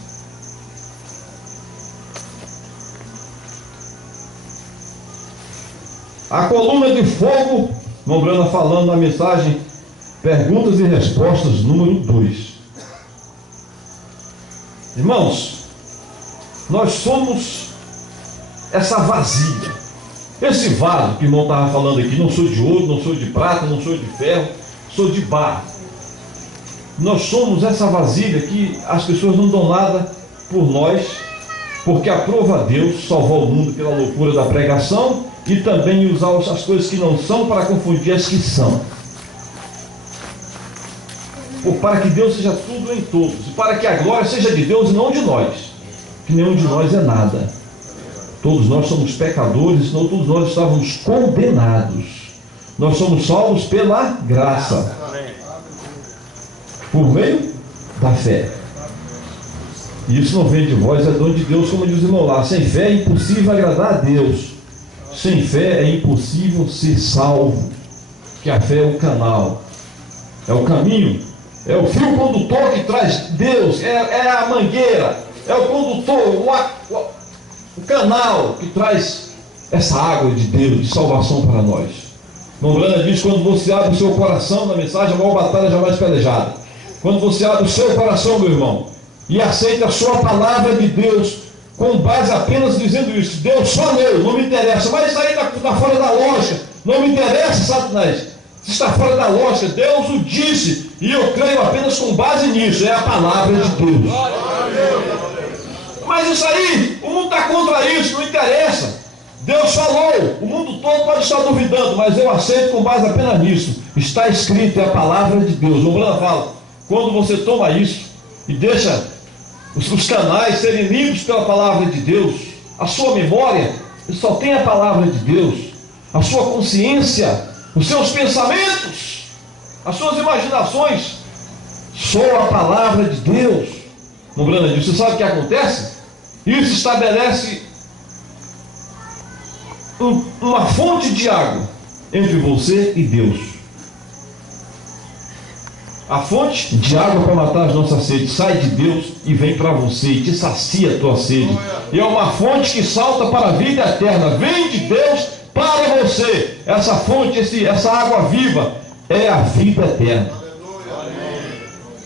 A coluna de fogo, Mombrana falando na mensagem Perguntas e Respostas número 2. Irmãos, nós somos essa vasilha, esse vaso que o irmão estava falando aqui. Não sou de ouro, não sou de prata, não sou de ferro, sou de barro. Nós somos essa vasilha que as pessoas não dão nada por nós, porque aprova a Deus salvar o mundo pela loucura da pregação e também usar as coisas que não são para confundir as que são. Ou para que Deus seja tudo em todos, e para que a glória seja de Deus e não de nós, que nenhum de nós é nada. Todos nós somos pecadores, senão todos nós estávamos condenados. Nós somos salvos pela graça, por meio da fé. E isso não vem de vós, é dom de Deus, como diz o irmão lá. Sem fé é impossível agradar a Deus. Sem fé é impossível ser salvo. Que a fé é o canal, é o caminho, é o fio condutor que traz Deus, é a mangueira, é o condutor, o canal que traz essa água de Deus, de salvação para nós. Mombrana diz: quando você abre o seu coração na mensagem, a maior batalha jamais pelejada. Quando você abre o seu coração, meu irmão, e aceita a sua palavra de Deus, com base apenas dizendo isso: Deus falou, não me interessa, mas isso aí está fora da lógica, não me interessa, Satanás, se está fora da lógica, Deus o disse, e eu creio apenas com base nisso, é a palavra de Deus. Mas isso aí, o mundo está contra isso, não interessa. Deus falou, o mundo todo pode estar duvidando, mas eu aceito com base apenas nisso. Está escrito, é a palavra de Deus. O Brana fala, quando você toma isso e deixa os canais serem limpos pela palavra de Deus, a sua memória só tem a palavra de Deus, a sua consciência, os seus pensamentos, as suas imaginações, só a palavra de Deus. No Brana diz, você sabe o que acontece? Isso estabelece uma fonte de água entre você e Deus. A fonte de água para matar as nossas sedes sai de Deus e vem para você e te sacia a tua sede. E é uma fonte que salta para a vida eterna, vem de Deus para você. Essa fonte, essa água viva é a vida eterna.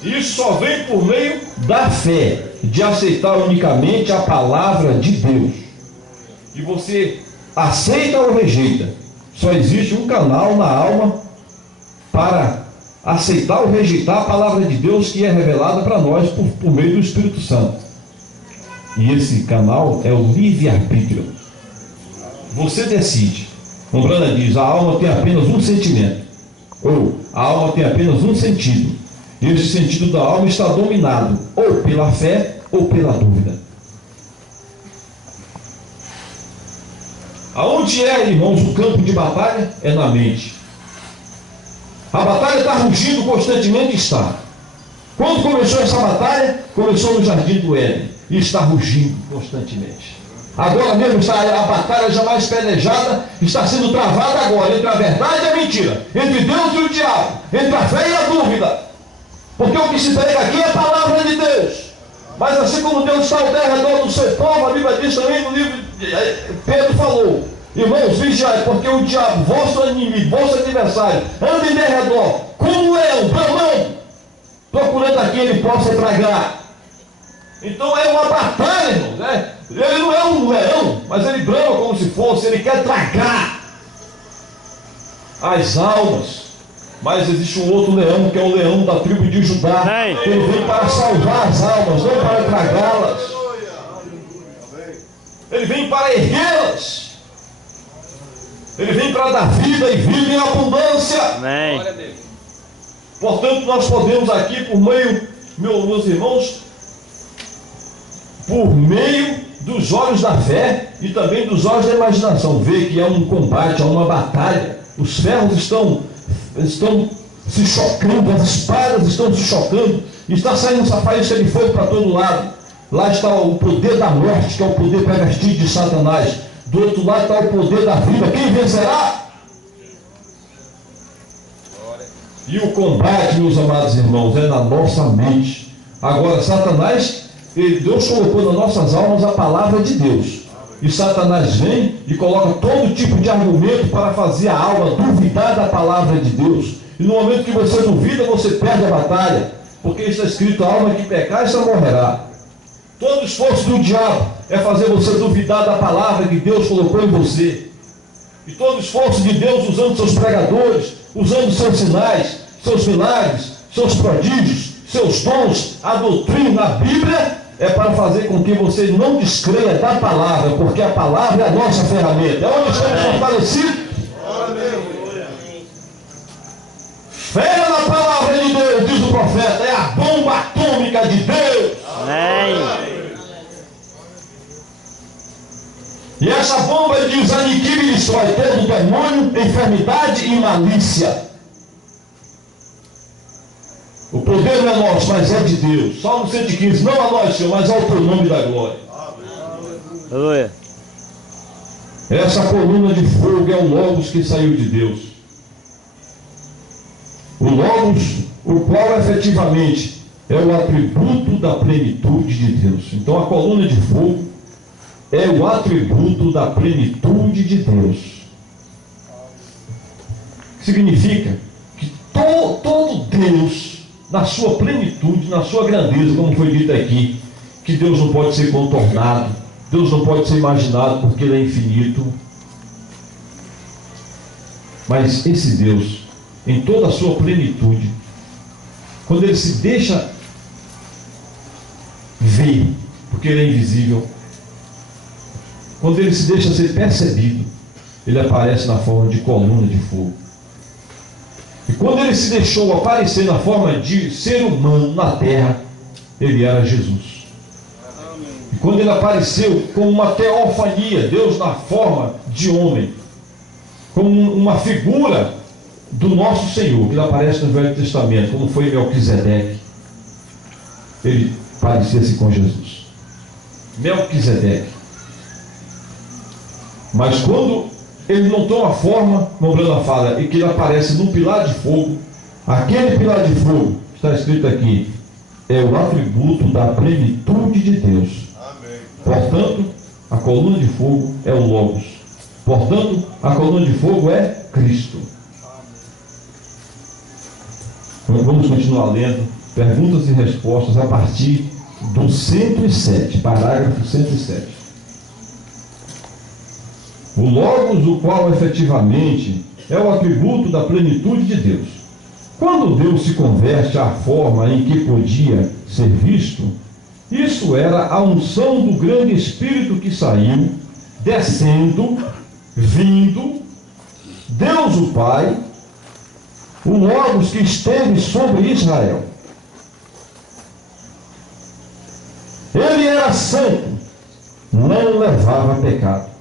Isso só vem por meio da fé, de aceitar unicamente a palavra de Deus. E você aceita ou rejeita. Só existe um canal na alma para aceitar ou rejeitar a palavra de Deus, que é revelada para nós por meio do Espírito Santo. E esse canal é o livre-arbítrio. Você decide. Como Brana diz, a alma tem apenas um sentimento, ou a alma tem apenas um sentido. E esse sentido da alma está dominado ou pela fé ou pela dúvida. Aonde é, irmãos, o campo de batalha? É na mente. A batalha está rugindo constantemente, está. Quando começou essa batalha? Começou no jardim do Éden, e está rugindo constantemente. Agora mesmo a batalha jamais pelejada está sendo travada agora, entre a verdade e a mentira, entre Deus e o diabo, entre a fé e a dúvida. Porque o que se prega aqui é a palavra de Deus. Mas assim como Deus está ao redor do seu povo, a Bíblia diz também no livro, Pedro falou, Irmãos, vigiai, porque o diabo, vosso inimigo, vosso adversário, anda em derredor, como um leão, bramando, procurando a quem ele possa tragar. Então é uma batalha, irmãos, né? Ele não é um leão, mas ele brama como se fosse, ele quer tragar as almas. Mas existe um outro leão, que é o leão da tribo de Judá. Ele vem para salvar as almas, não para tragá-las. Ele vem para erguê-las. Ele vem para dar vida e vida em abundância. Amém. Portanto, nós podemos aqui, por meio, meus irmãos, por meio dos olhos da fé e também dos olhos da imaginação, ver que é um combate, é uma batalha. Os ferros estão se chocando, as espadas estão se chocando, está saindo essa faísca de fogo para todo lado. Lá está o poder da morte, que é o poder pervertido de Satanás. Do outro lado está o poder da vida. Quem vencerá? E o combate, meus amados irmãos, é na nossa mente. Agora, Satanás, Deus colocou nas nossas almas a palavra de Deus. E Satanás vem e coloca todo tipo de argumento para fazer a alma duvidar da palavra de Deus. E no momento que você duvida, você perde a batalha. Porque está escrito: a alma que pecar, essa morrerá. Todo esforço do diabo é fazer você duvidar da palavra que Deus colocou em você. E todo esforço de Deus, usando seus pregadores, usando seus sinais, seus milagres, seus prodígios, seus dons, a doutrina, a Bíblia, é para fazer com que você não descreia da palavra, porque a palavra é a nossa ferramenta. É onde estamos fortalecidos. Fé na palavra de Deus, diz o profeta, é a bomba atômica de Deus. Amém. E essa bomba, ele diz: aniquile e destrói todo demônio, enfermidade e malícia. O poder não é nosso, mas é de Deus. Salmo 115, não a nós, Senhor, mas ao teu nome da glória. Aleluia. Essa coluna de fogo é o Logos que saiu de Deus. O Logos, o qual efetivamente é o atributo da plenitude de Deus. Então a coluna de fogo é o atributo da plenitude de Deus. Significa que todo Deus, na sua plenitude, na sua grandeza, como foi dito aqui, que Deus não pode ser contornado, Deus não pode ser imaginado, porque Ele é infinito. Mas esse Deus, em toda a sua plenitude, quando Ele se deixa ver, porque Ele é invisível, quando Ele se deixa ser percebido, Ele aparece na forma de coluna de fogo. E quando Ele se deixou aparecer na forma de ser humano na terra, Ele era Jesus. E quando Ele apareceu como uma teofania, Deus na forma de homem, como uma figura do nosso Senhor, que Ele aparece no Velho Testamento, como foi Melquisedeque, Ele parecia-se com Jesus. Melquisedeque. Mas quando Ele não toma forma, como Brana fala, e que Ele aparece num pilar de fogo, aquele pilar de fogo, está escrito aqui, é o atributo da plenitude de Deus. Amém. Portanto, a coluna de fogo é o Logos. Portanto, a coluna de fogo é Cristo. Vamos continuar lendo perguntas e respostas a partir do 107, parágrafo 107. O Logos, o qual efetivamente é o atributo da plenitude de Deus. Quando Deus se converte à forma em que podia ser visto, isso era a unção do grande Espírito que saiu, descendo, vindo, Deus o Pai, o Logos que esteve sobre Israel. Ele era santo, não levava pecado.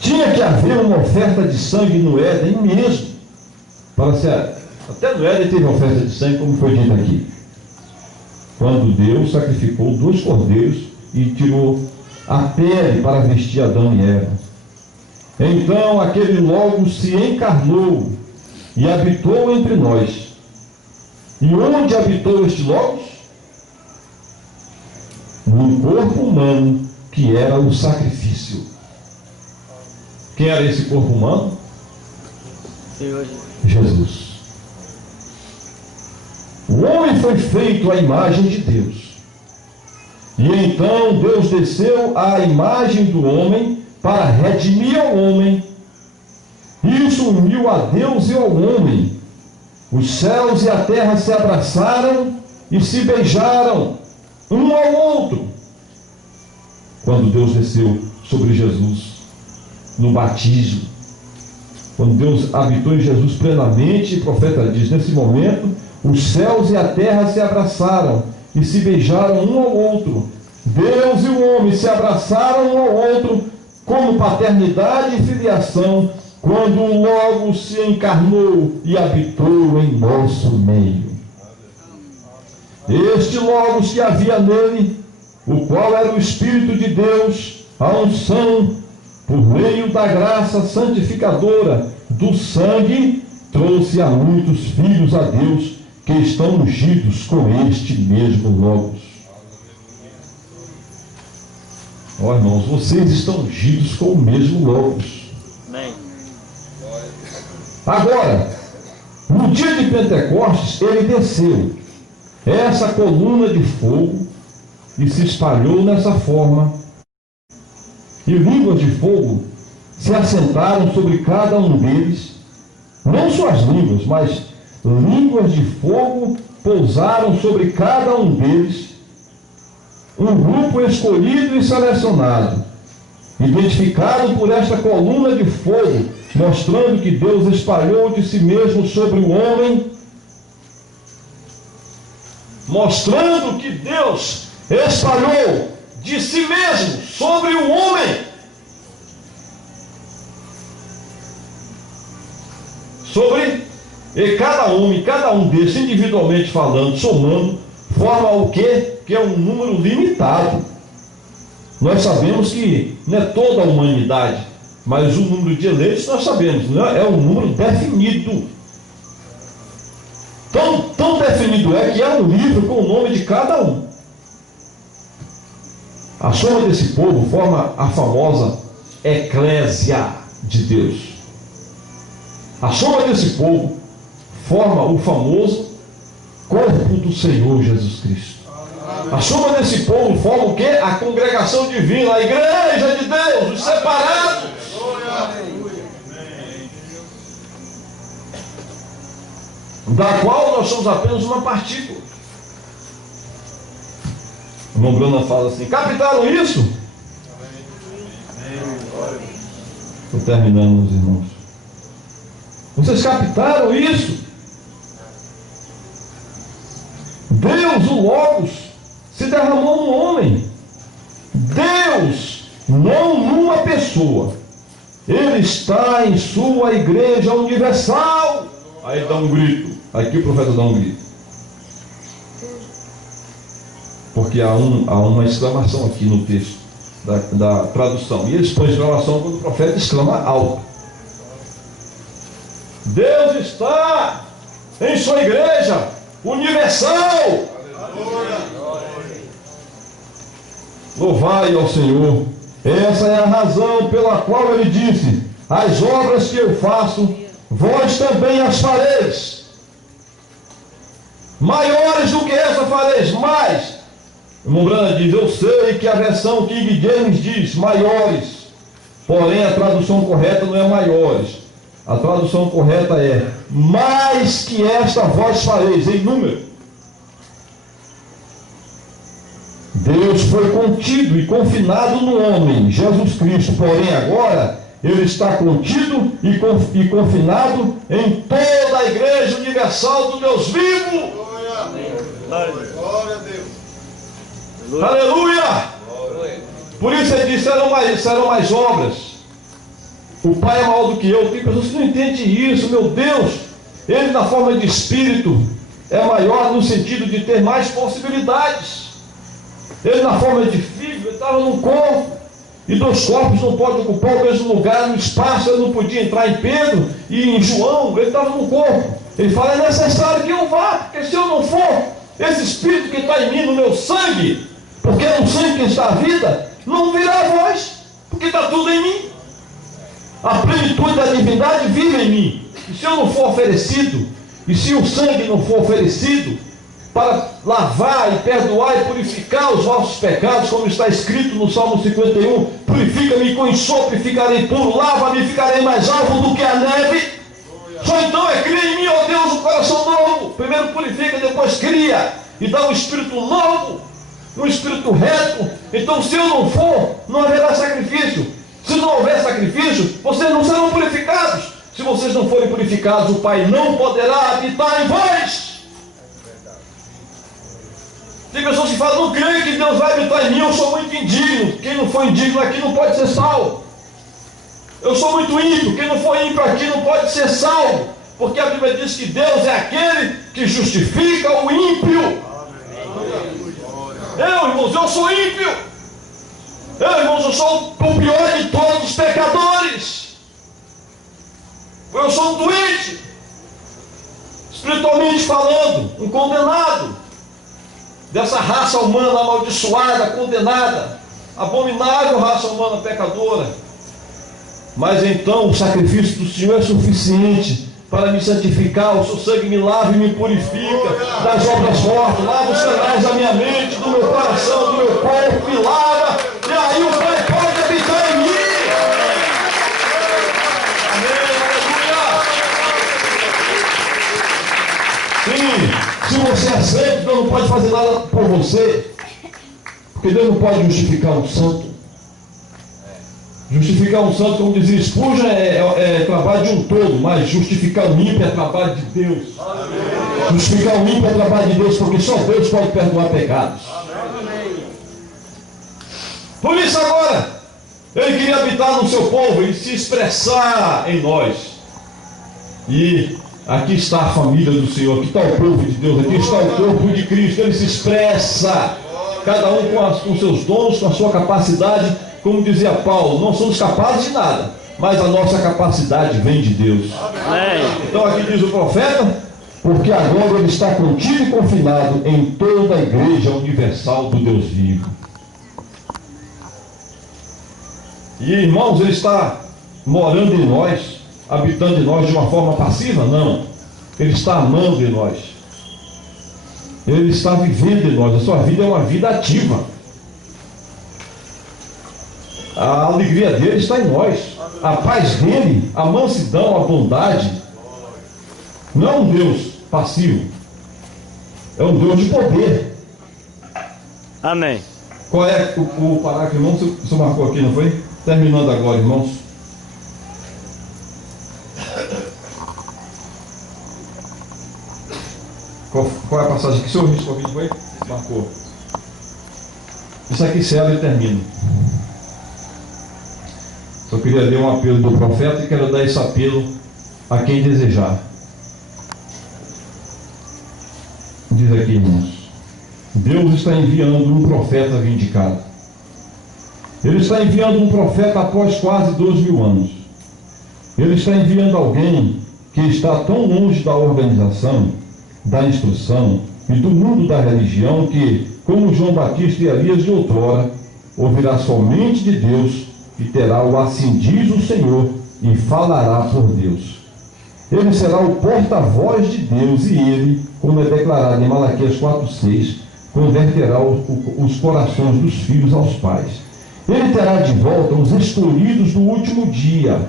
Tinha que haver uma oferta de sangue no Éden mesmo, para ser, até no Éden teve oferta de sangue, como foi dito aqui, quando Deus sacrificou 2 cordeiros e tirou a pele para vestir Adão e Eva. Então aquele Logos se encarnou e habitou entre nós. E onde habitou este Logos? No corpo humano, que era o sacrifício. Quem era esse corpo humano? Senhor Jesus. O homem foi feito à imagem de Deus. E então Deus desceu à imagem do homem para redimir ao homem. Isso uniu a Deus e ao homem. Os céus e a terra se abraçaram e se beijaram um ao outro. Quando Deus desceu sobre Jesus no batismo, quando Deus habitou em Jesus plenamente, o profeta diz, nesse momento, os céus e a terra se abraçaram e se beijaram um ao outro. Deus e o homem se abraçaram um ao outro como paternidade e filiação, quando o Logos se encarnou e habitou em nosso meio. Este Logos que havia nele, o qual era o Espírito de Deus, a unção, por meio da graça santificadora do sangue, trouxe a muitos filhos a Deus, que estão ungidos com este mesmo Logos. Ó, irmãos, vocês estão ungidos com o mesmo Logos. Amém. Agora, no dia de Pentecostes, ele desceu essa coluna de fogo e se espalhou nessa forma. E línguas de fogo se assentaram sobre cada um deles. Não só as línguas, mas línguas de fogo pousaram sobre cada um deles. Um grupo escolhido e selecionado, identificado por esta coluna de fogo, mostrando que Deus espalhou de si mesmo sobre o homem, mostrando que Deus espalhou de si mesmo sobre o homem, sobre e cada um desses, individualmente falando, somando, forma o quê? Que é um número limitado. Nós sabemos que não é toda a humanidade, mas o número de eleitos nós sabemos, é um número definido. Tão definido é que é um livro com o nome de cada um. A soma desse povo forma a famosa eclésia de Deus. A soma desse povo forma o famoso corpo do Senhor Jesus Cristo. A soma desse povo forma o quê? A congregação divina, a igreja de Deus, os separados. Da qual nós somos apenas uma partícula. O irmão Bruno fala assim: captaram isso? Estou terminando, meus irmãos. Vocês captaram isso? Deus, o Logos, se derramou no homem. Deus, não numa pessoa. Ele está em sua igreja universal. Aí dá um grito. Aqui o profeta dá um grito. Porque há uma exclamação aqui no texto da tradução. E eles põem exclamação quando o profeta exclama alto. Deus está em sua igreja universal. Louvai ao Senhor. Essa é a razão pela qual ele disse: as obras que eu faço, vós também as fareis. Maiores do que essa fareis, mais. O irmão Brana diz: eu sei que a versão King James diz maiores, porém a tradução correta não é maiores. A tradução correta é mais que esta vós fareis, em número. Deus foi contido e confinado no homem, Jesus Cristo, porém agora ele está contido e confinado em toda a igreja universal do Deus vivo. Glória a Deus. Aleluia! Por isso ele disse: serão mais obras. O Pai é maior do que eu. Tem pessoas que não entendem isso. Meu Deus, ele na forma de espírito é maior no sentido de ter mais possibilidades. Ele na forma de filho, ele estava num corpo, e dois corpos não podem ocupar o mesmo lugar no espaço. Ele não podia entrar em Pedro e em João, ele estava num corpo. Ele fala: é necessário que eu vá, porque se eu não for, esse espírito que está em mim, no meu sangue, porque é no sangue que está a vida, não virá a voz, porque está tudo em mim. A plenitude da divindade vive em mim. E se eu não for oferecido, e se o sangue não for oferecido para lavar e perdoar e purificar os vossos pecados, como está escrito no Salmo 51, purifica-me com enxofre e ficarei puro, lava-me e ficarei mais alvo do que a neve. Só então cria em mim, ó Deus, um coração novo. Primeiro purifica, depois cria e dá um espírito novo, um espírito reto. Então, se eu não for, não haverá sacrifício. Se não houver sacrifício, vocês não serão purificados. Se vocês não forem purificados, o Pai não poderá habitar em vós. Tem pessoas que falam, não creio que Deus vai habitar em mim, eu sou muito indigno. Quem não for indigno aqui não pode ser salvo. Eu sou muito ímpio, quem não for ímpio aqui não pode ser salvo. Porque a Bíblia diz que Deus é aquele que justifica o ímpio. Eu, irmãos, eu sou ímpio. Eu, irmãos, eu sou o pior de todos os pecadores. Eu sou um doente, espiritualmente falando, um condenado, dessa raça humana amaldiçoada, condenada, abominável raça humana pecadora. Mas então o sacrifício do Senhor é suficiente para me santificar. O seu sangue me lava e me purifica das obras mortas, lava os canais da minha mente, do meu coração, do meu corpo, me lava, e aí o Pai pode habitar em mim. Sim, se você é santo, Deus não pode fazer nada por você, porque Deus não pode justificar um santo. Justificar um santo, como dizia Spurgeon, é trabalho de um todo, mas justificar um ímpio é trabalho de Deus. Amém. Justificar um ímpio é trabalho de Deus, porque só Deus pode perdoar pecados. Amém. Por isso agora, Ele queria habitar no seu povo e se expressar em nós. E aqui está a família do Senhor, aqui está o povo de Deus, aqui está o corpo de Cristo. Ele se expressa, cada um com seus dons, com a sua capacidade. Como dizia Paulo, não somos capazes de nada, mas a nossa capacidade vem de Deus. Amém. Então aqui diz o profeta, porque agora ele está contido e confinado em toda a igreja universal do Deus vivo. E irmãos, ele está morando em nós, habitando em nós de uma forma passiva? Não. Ele está amando em nós. Ele está vivendo em nós. A sua vida é uma vida ativa. A alegria dele está em nós. A paz dele, a mansidão, a bondade. Não é um Deus passivo. É um Deus de poder. Amém. Qual é o parágrafo, irmão? Você marcou aqui, não foi? Terminando agora, irmãos. Qual é a passagem que o senhor riscou aqui, não foi? Marcou. Isso aqui serve e termina. Só queria ler um apelo do profeta e quero dar esse apelo a quem desejar. Diz aqui, irmãos, Deus está enviando um profeta vindicado. Ele está enviando um profeta após quase 2.000 anos. Ele está enviando alguém que está tão longe da organização, da instrução e do mundo da religião que, como João Batista e Elias de outrora, ouvirá somente de Deus e terá o assim diz o Senhor e falará por Deus. Ele será o porta-voz de Deus e ele, como é declarado em Malaquias 4,6, converterá os corações dos filhos aos pais. Ele terá de volta os escolhidos do último dia.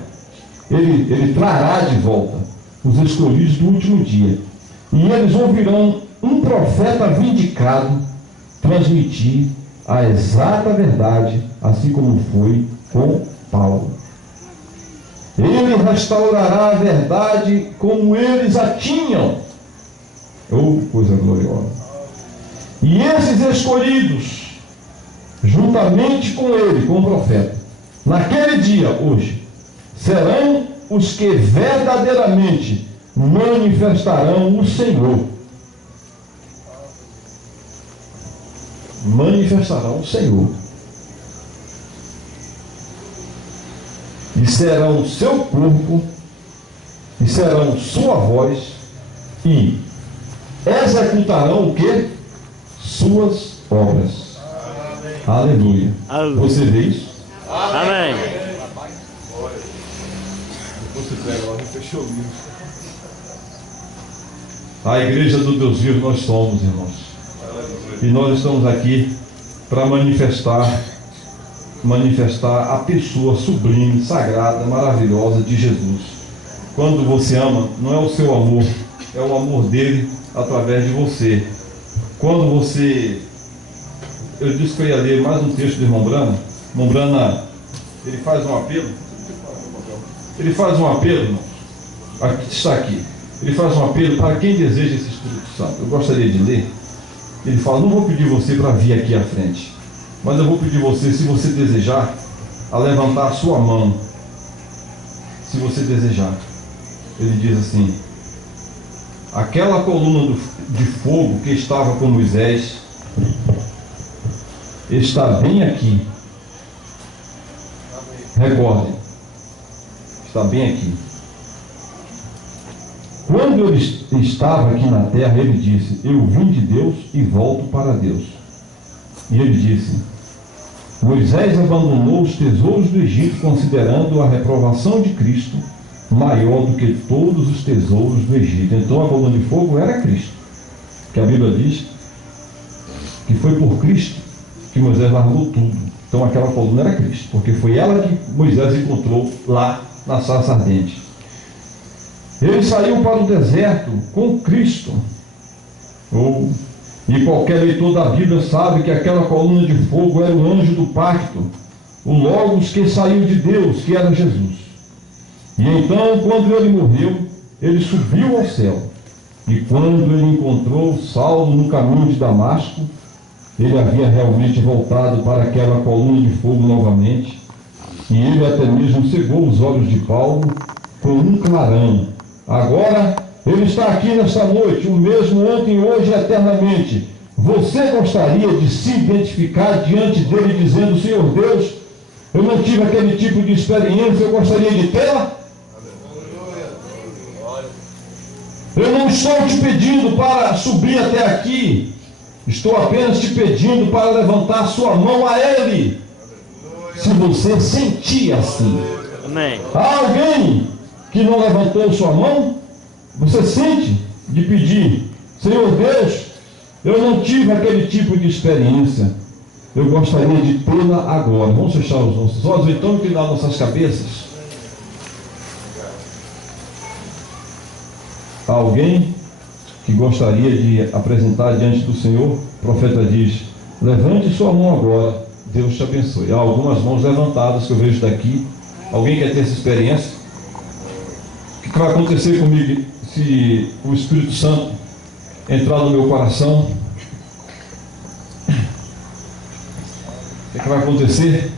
Ele trará de volta os escolhidos do último dia. E eles ouvirão um profeta vindicado transmitir a exata verdade, assim como foi com Paulo. Ele restaurará a verdade como eles a tinham. Oh, coisa gloriosa. E esses escolhidos, juntamente com ele, com o profeta, naquele dia, hoje, serão os que verdadeiramente manifestarão o Senhor. Manifestarão o Senhor. E serão o seu corpo, e serão sua voz, e executarão o quê? Suas obras. Amém. Aleluia. Aleluia. Você vê isso? Amém. Você pega lá e fechou o livro. A igreja do Deus vivo nós somos, irmãos. E nós estamos aqui para manifestar a pessoa sublime, sagrada, maravilhosa de Jesus. Quando você ama, não é o seu amor, é o amor dele através de você. Quando você... Eu disse que eu ia ler mais um texto do irmão Brana. Irmão Brana, ele faz um apelo. Ele faz um apelo, irmão. Aqui, está aqui. Ele faz um apelo para quem deseja esse Espírito Santo. Eu gostaria de ler. Ele fala, não vou pedir você para vir aqui à frente, mas eu vou pedir você, se você desejar, a levantar a sua mão. Se você desejar. Ele diz assim: aquela coluna de fogo que estava com Moisés está bem aqui. Recordem, está bem aqui. Quando ele estava aqui na terra, ele disse: eu vim de Deus e volto para Deus. E ele disse: Moisés abandonou os tesouros do Egito, considerando a reprovação de Cristo maior do que todos os tesouros do Egito. Então a coluna de fogo era Cristo, que a Bíblia diz que foi por Cristo que Moisés largou tudo. Então aquela coluna era Cristo, porque foi ela que Moisés encontrou lá na sarça ardente. Ele saiu para o deserto com Cristo. E qualquer leitor da Bíblia sabe que aquela coluna de fogo era o anjo do pacto, o Logos que saiu de Deus, que era Jesus. E então, quando ele morreu, ele subiu ao céu. E quando ele encontrou Saulo no caminho de Damasco, ele havia realmente voltado para aquela coluna de fogo novamente. E ele até mesmo cegou os olhos de Paulo com um clarão. Agora, ele está aqui nesta noite, o mesmo ontem, hoje e eternamente. Você gostaria de se identificar diante dele dizendo: Senhor Deus, eu não tive aquele tipo de experiência, eu gostaria de tê-la? Eu não estou te pedindo para subir até aqui, estou apenas te pedindo para levantar sua mão a Ele. Se você sentir assim. Amém. Há alguém que não levantou sua mão? Você sente de pedir: Senhor Deus, eu não tive aquele tipo de experiência, eu gostaria de tê-la agora. Vamos fechar os nossos olhos, então inclinar nossas cabeças. Há alguém que gostaria de apresentar diante do Senhor? O profeta diz: levante sua mão agora, Deus te abençoe. Há algumas mãos levantadas que eu vejo daqui. Alguém quer ter essa experiência? O que vai acontecer comigo se o Espírito Santo entrar no meu coração? O que vai acontecer?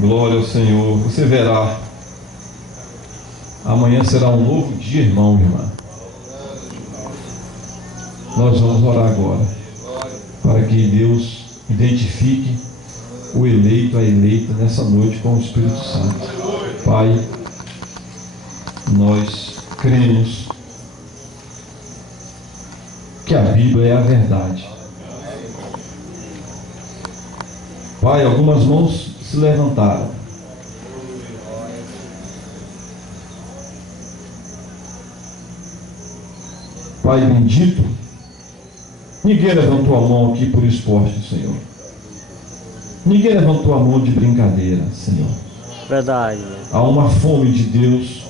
Glória ao Senhor. Você verá. Amanhã será um novo dia, irmão e irmã. Nós vamos orar agora, para que Deus identifique o eleito, a eleita nessa noite com o Espírito Santo. Pai, nós cremos que a Bíblia é a verdade. Pai, algumas mãos se levantaram. Pai bendito, ninguém levantou a mão aqui por esporte, Senhor. Ninguém levantou a mão de brincadeira, Senhor. Verdade. Há uma fome de Deus.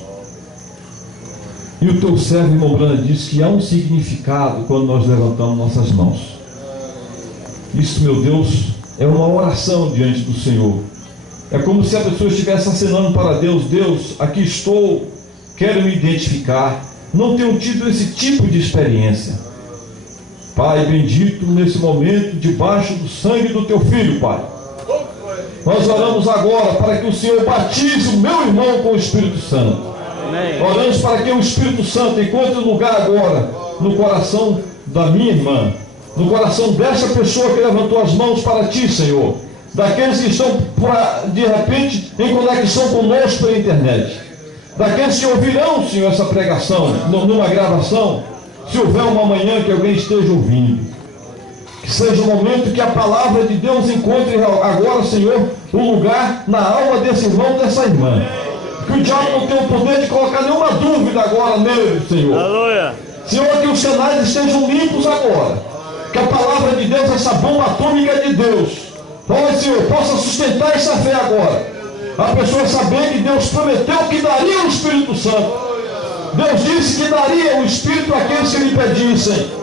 E o teu servo, irmão Brana, diz que há um significado quando nós levantamos nossas mãos. Isso, meu Deus, é uma oração diante do Senhor. É como se a pessoa estivesse acenando para Deus: Deus, aqui estou, quero me identificar. Não tenho tido esse tipo de experiência. Pai bendito, nesse momento, debaixo do sangue do teu filho, Pai, nós oramos agora para que o Senhor batize o meu irmão com o Espírito Santo. Amém. Oramos para que o Espírito Santo encontre lugar agora no coração da minha irmã, no coração dessa pessoa que levantou as mãos para ti, Senhor, daqueles que estão, de repente, em conexão conosco pela internet, daqueles que ouvirão, Senhor, essa pregação numa gravação, se houver uma manhã que alguém esteja ouvindo. Que seja o momento que a palavra de Deus encontre agora, Senhor, um lugar na alma desse irmão, dessa irmã. Que o diabo não tenha o poder de colocar nenhuma dúvida agora nele, Senhor. Aleluia. Senhor, que os cenários estejam limpos agora. Que a palavra de Deus, essa bomba atômica de Deus, Senhor, possa sustentar essa fé agora. A pessoa saber que Deus prometeu que daria o Espírito Santo. Deus disse que daria o Espírito àqueles que lhe pedissem.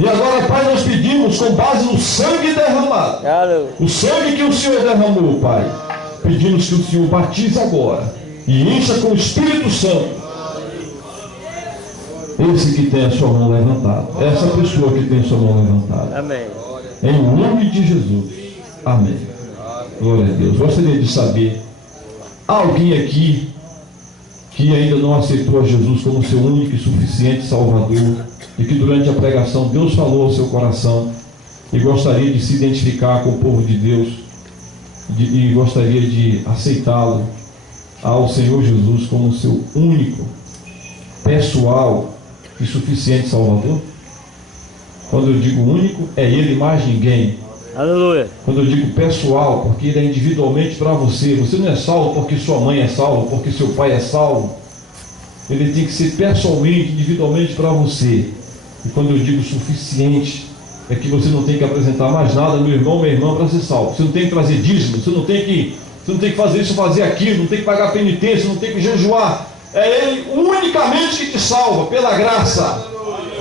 E agora, Pai, nós pedimos com base no sangue derramado, o sangue que o Senhor derramou, Pai, pedimos que o Senhor batize agora e encha com o Espírito Santo esse que tem a sua mão levantada, essa pessoa que tem a sua mão levantada. Amém. Em nome de Jesus. Amém. Glória a Deus. Gostaria de saber, alguém aqui que ainda não aceitou a Jesus como seu único e suficiente Salvador, e que durante a pregação Deus falou ao seu coração e gostaria de se identificar com o povo de Deus e gostaria de aceitá-lo ao Senhor Jesus como seu único, pessoal e suficiente Salvador? Quando eu digo único, é Ele, mais ninguém. Aleluia. Quando eu digo pessoal, porque Ele é individualmente para você. Você não é salvo porque sua mãe é salva, porque seu pai é salvo. Ele tem que ser pessoalmente, individualmente para você. E quando eu digo suficiente, é que você não tem que apresentar mais nada, meu irmão, minha irmã, para ser salvo. Você não tem que trazer dízimo, você não tem que fazer isso, fazer aquilo, não tem que pagar penitência, não tem que jejuar. É Ele unicamente que te salva, pela graça.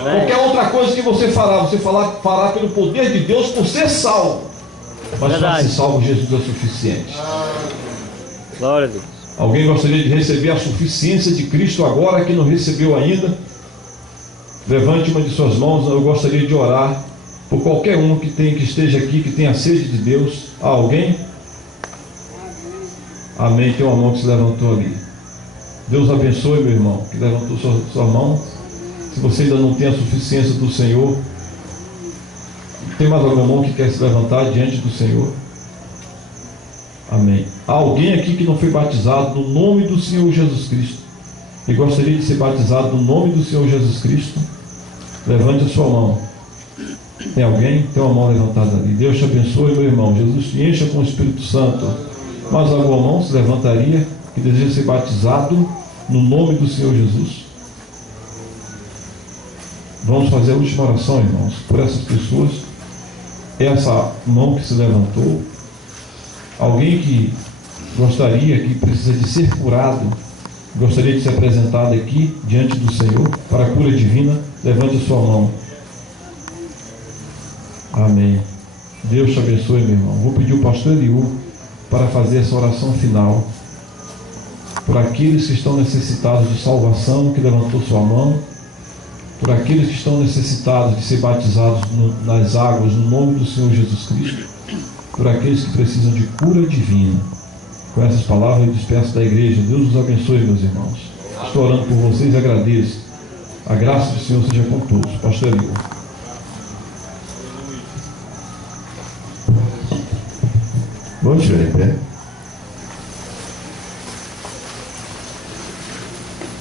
Qualquer outra coisa que você fará, você fará pelo poder de Deus por ser salvo. Mas para ser salvo, Jesus é suficiente. Glória a Deus. Alguém gostaria de receber a suficiência de Cristo agora, que não recebeu ainda? Levante uma de suas mãos. Eu gostaria de orar por qualquer um que esteja aqui, que tenha sede de Deus. Há alguém? Amém. Tem uma mão que se levantou ali. Deus abençoe, meu irmão, que levantou sua mão. Se você ainda não tem a suficiência do Senhor, tem mais alguma mão que quer se levantar diante do Senhor? Amém. Há alguém aqui que não foi batizado no nome do Senhor Jesus Cristo e gostaria de ser batizado no nome do Senhor Jesus Cristo? Levante a sua mão. Tem alguém? Tem uma mão levantada ali. Deus te abençoe, meu irmão. Jesus te encha com o Espírito Santo. Mais alguma mão se levantaria que deseja ser batizado no nome do Senhor Jesus? Vamos fazer a última oração, irmãos, por essas pessoas. Essa mão que se levantou. Alguém que gostaria, que precisa de ser curado, gostaria de ser apresentado aqui diante do Senhor para a cura divina, levante a sua mão. Amém. Deus te abençoe, meu irmão. Vou pedir o pastor Eliú para fazer essa oração final por aqueles que estão necessitados de salvação, que levantou sua mão, por aqueles que estão necessitados de ser batizados nas águas no nome do Senhor Jesus Cristo, por aqueles que precisam de cura divina. Com essas palavras eu despeço da igreja. Deus os abençoe, meus irmãos. Estou orando por vocês e agradeço. A graça do Senhor seja com todos. Pastor Eliú. Vamos ficar em pé.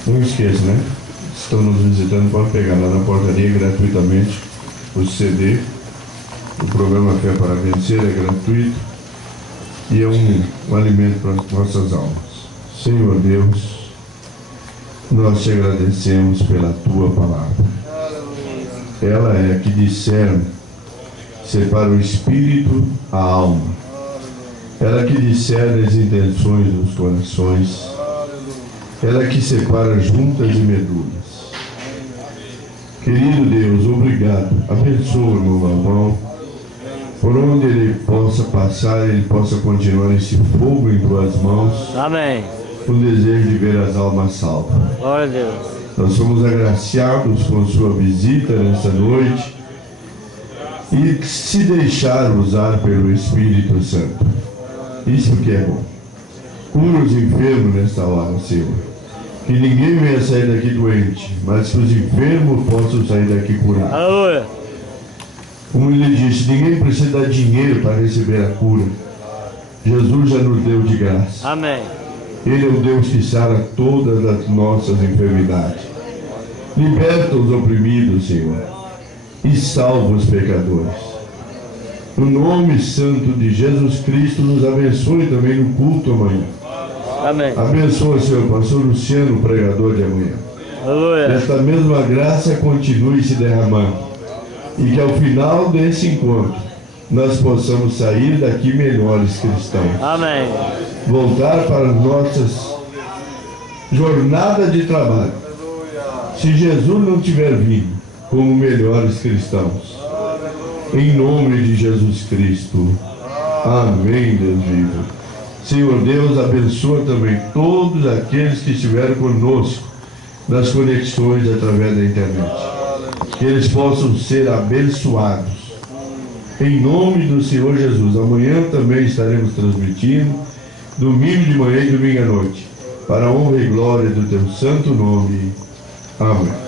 Não esqueça, né? Estão nos visitando, pode pegar lá na portaria gratuitamente o CD. O programa Fé para Vencer é gratuito e é um alimento para as nossas almas. Senhor Deus, nós te agradecemos pela tua palavra. Ela é que discerne, separa o espírito, a alma. Ela que discerne as intenções dos corações. Ela que separa juntas e medulas. Querido Deus, obrigado. Abençoa meu irmão. Por onde ele possa passar, ele possa continuar esse fogo em tuas mãos. Amém. Com o desejo de ver as almas salvas. Glória a Deus. Nós somos agraciados com sua visita nessa noite e se deixar usar pelo Espírito Santo. Isso que é bom. Cura os enfermos nesta hora, Senhor. Que ninguém venha sair daqui doente, mas que os enfermos possam sair daqui curados. Aleluia. Como ele disse, ninguém precisa dar dinheiro para receber a cura. Jesus já nos deu de graça. Amém. Ele é o Deus que sara todas as nossas enfermidades. Liberta os oprimidos, Senhor. e salva os pecadores. No nome santo de Jesus Cristo, nos abençoe também no culto amanhã. Amém. Abençoa, Senhor, pastor Luciano, pregador de amanhã. Aleluia. Esta mesma graça continue se derramando. E que ao final desse encontro, nós possamos sair daqui melhores cristãos. Amém. Voltar para as nossas jornadas de trabalho. Se Jesus não tiver vindo, como melhores cristãos. Em nome de Jesus Cristo. Amém, Deus vivo. Senhor Deus, abençoa também todos aqueles que estiveram conosco nas conexões através da internet. Que eles possam ser abençoados. Em nome do Senhor Jesus. Amanhã também estaremos transmitindo, domingo de manhã e domingo à noite, para a honra e glória do teu santo nome. Amém.